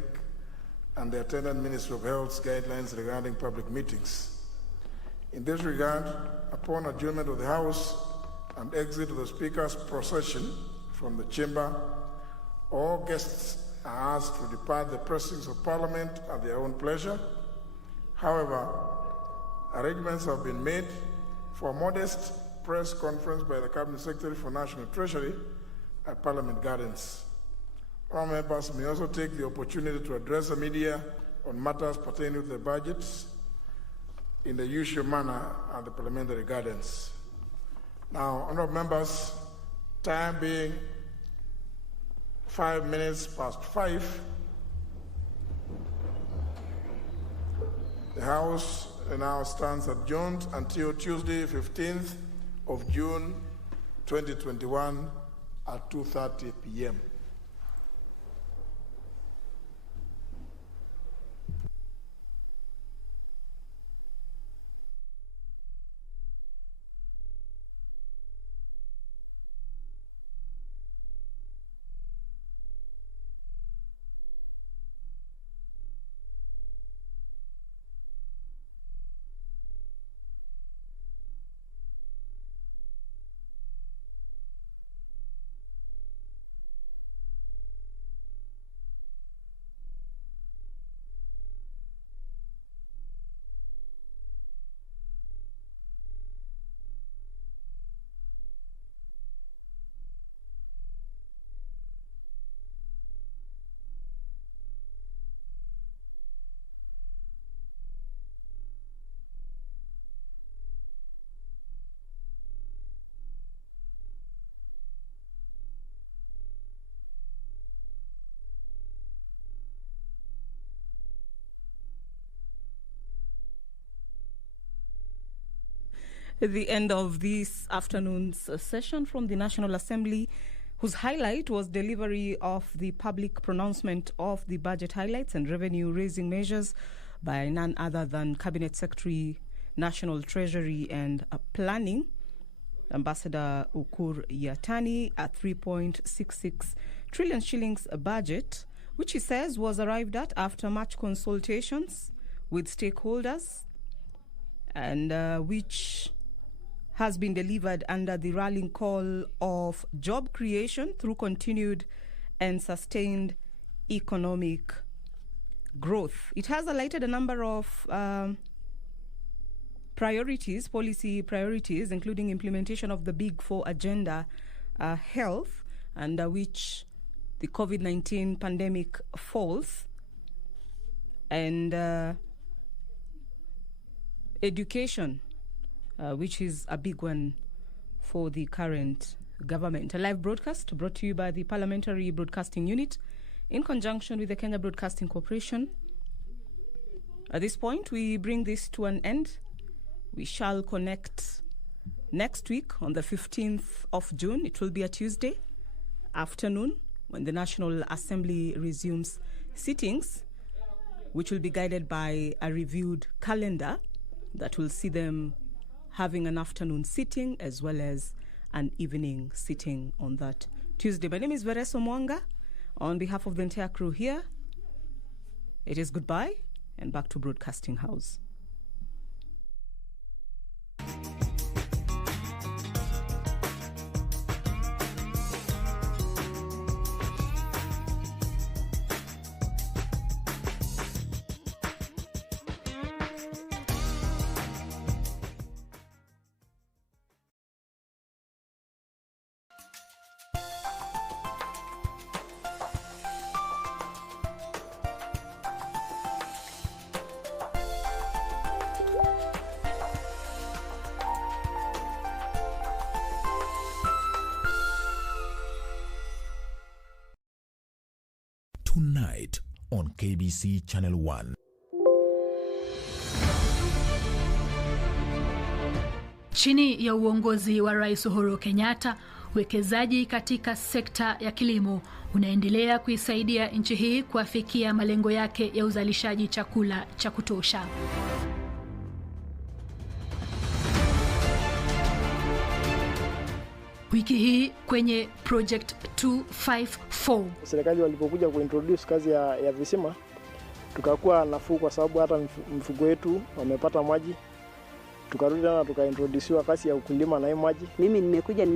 and the attendant Ministry of Health's guidelines regarding public meetings. In this regard, upon adjournment of the House and exit of the Speaker's procession from the chamber, all guests are asked to depart the precincts of Parliament at their own pleasure. However, arrangements have been made for a modest press conference by the Cabinet Secretary for National Treasury at Parliament Gardens. Our members may also take the opportunity to address the media on matters pertaining to the budgets in the usual manner at the Parliamentary Gardens. Now, honourable members, time being 5 minutes past 5, the House now stands adjourned until Tuesday, 15th of June, 2021 at 2:30 p.m. the end of this afternoon's session from the National Assembly, whose highlight was delivery of the public pronouncement of the budget highlights and revenue-raising measures by none other than Cabinet Secretary, National Treasury and Planning, Ambassador Ukur Yattani, a 3.66 trillion shillings budget, which he says was arrived at after much consultations with stakeholders and which has been delivered under the rallying call of job creation through continued and sustained economic growth. It has highlighted a number of priorities, policy priorities, including implementation of the Big Four agenda, health, under which the COVID-19 pandemic falls, and education, which is a big one for the current government. A live broadcast brought to you by the Parliamentary Broadcasting Unit in conjunction with the Kenya Broadcasting Corporation. At this point, we bring this to an end. We shall connect next week on the 15th of June. It will be a Tuesday afternoon when the National Assembly resumes sittings, which will be guided by a reviewed calendar that will see them having an afternoon sitting as well as an evening sitting on that Tuesday. My name is Vereso Mwanga. On behalf of the entire crew here, it is goodbye and back to Broadcasting House. Tonight on KBC Channel 1. Chini ya uongozi wa Rais Uhuru Kenyatta, uwekezaji katika sekta ya kilimo unaendelea kuisaidia nchi hii kuafikia malengo yake ya uzalishaji chakula cha kutosha. Wiki hii kwenye Project 254, serikali walipokuja kuintroduce kazi ya visima, tukakuwa nafuu kwa sababu hata mifugo yetu wamepata maji. Tukarudi tena tukaintroducewa kazi ya ukulima na maji. Mimi nimekuja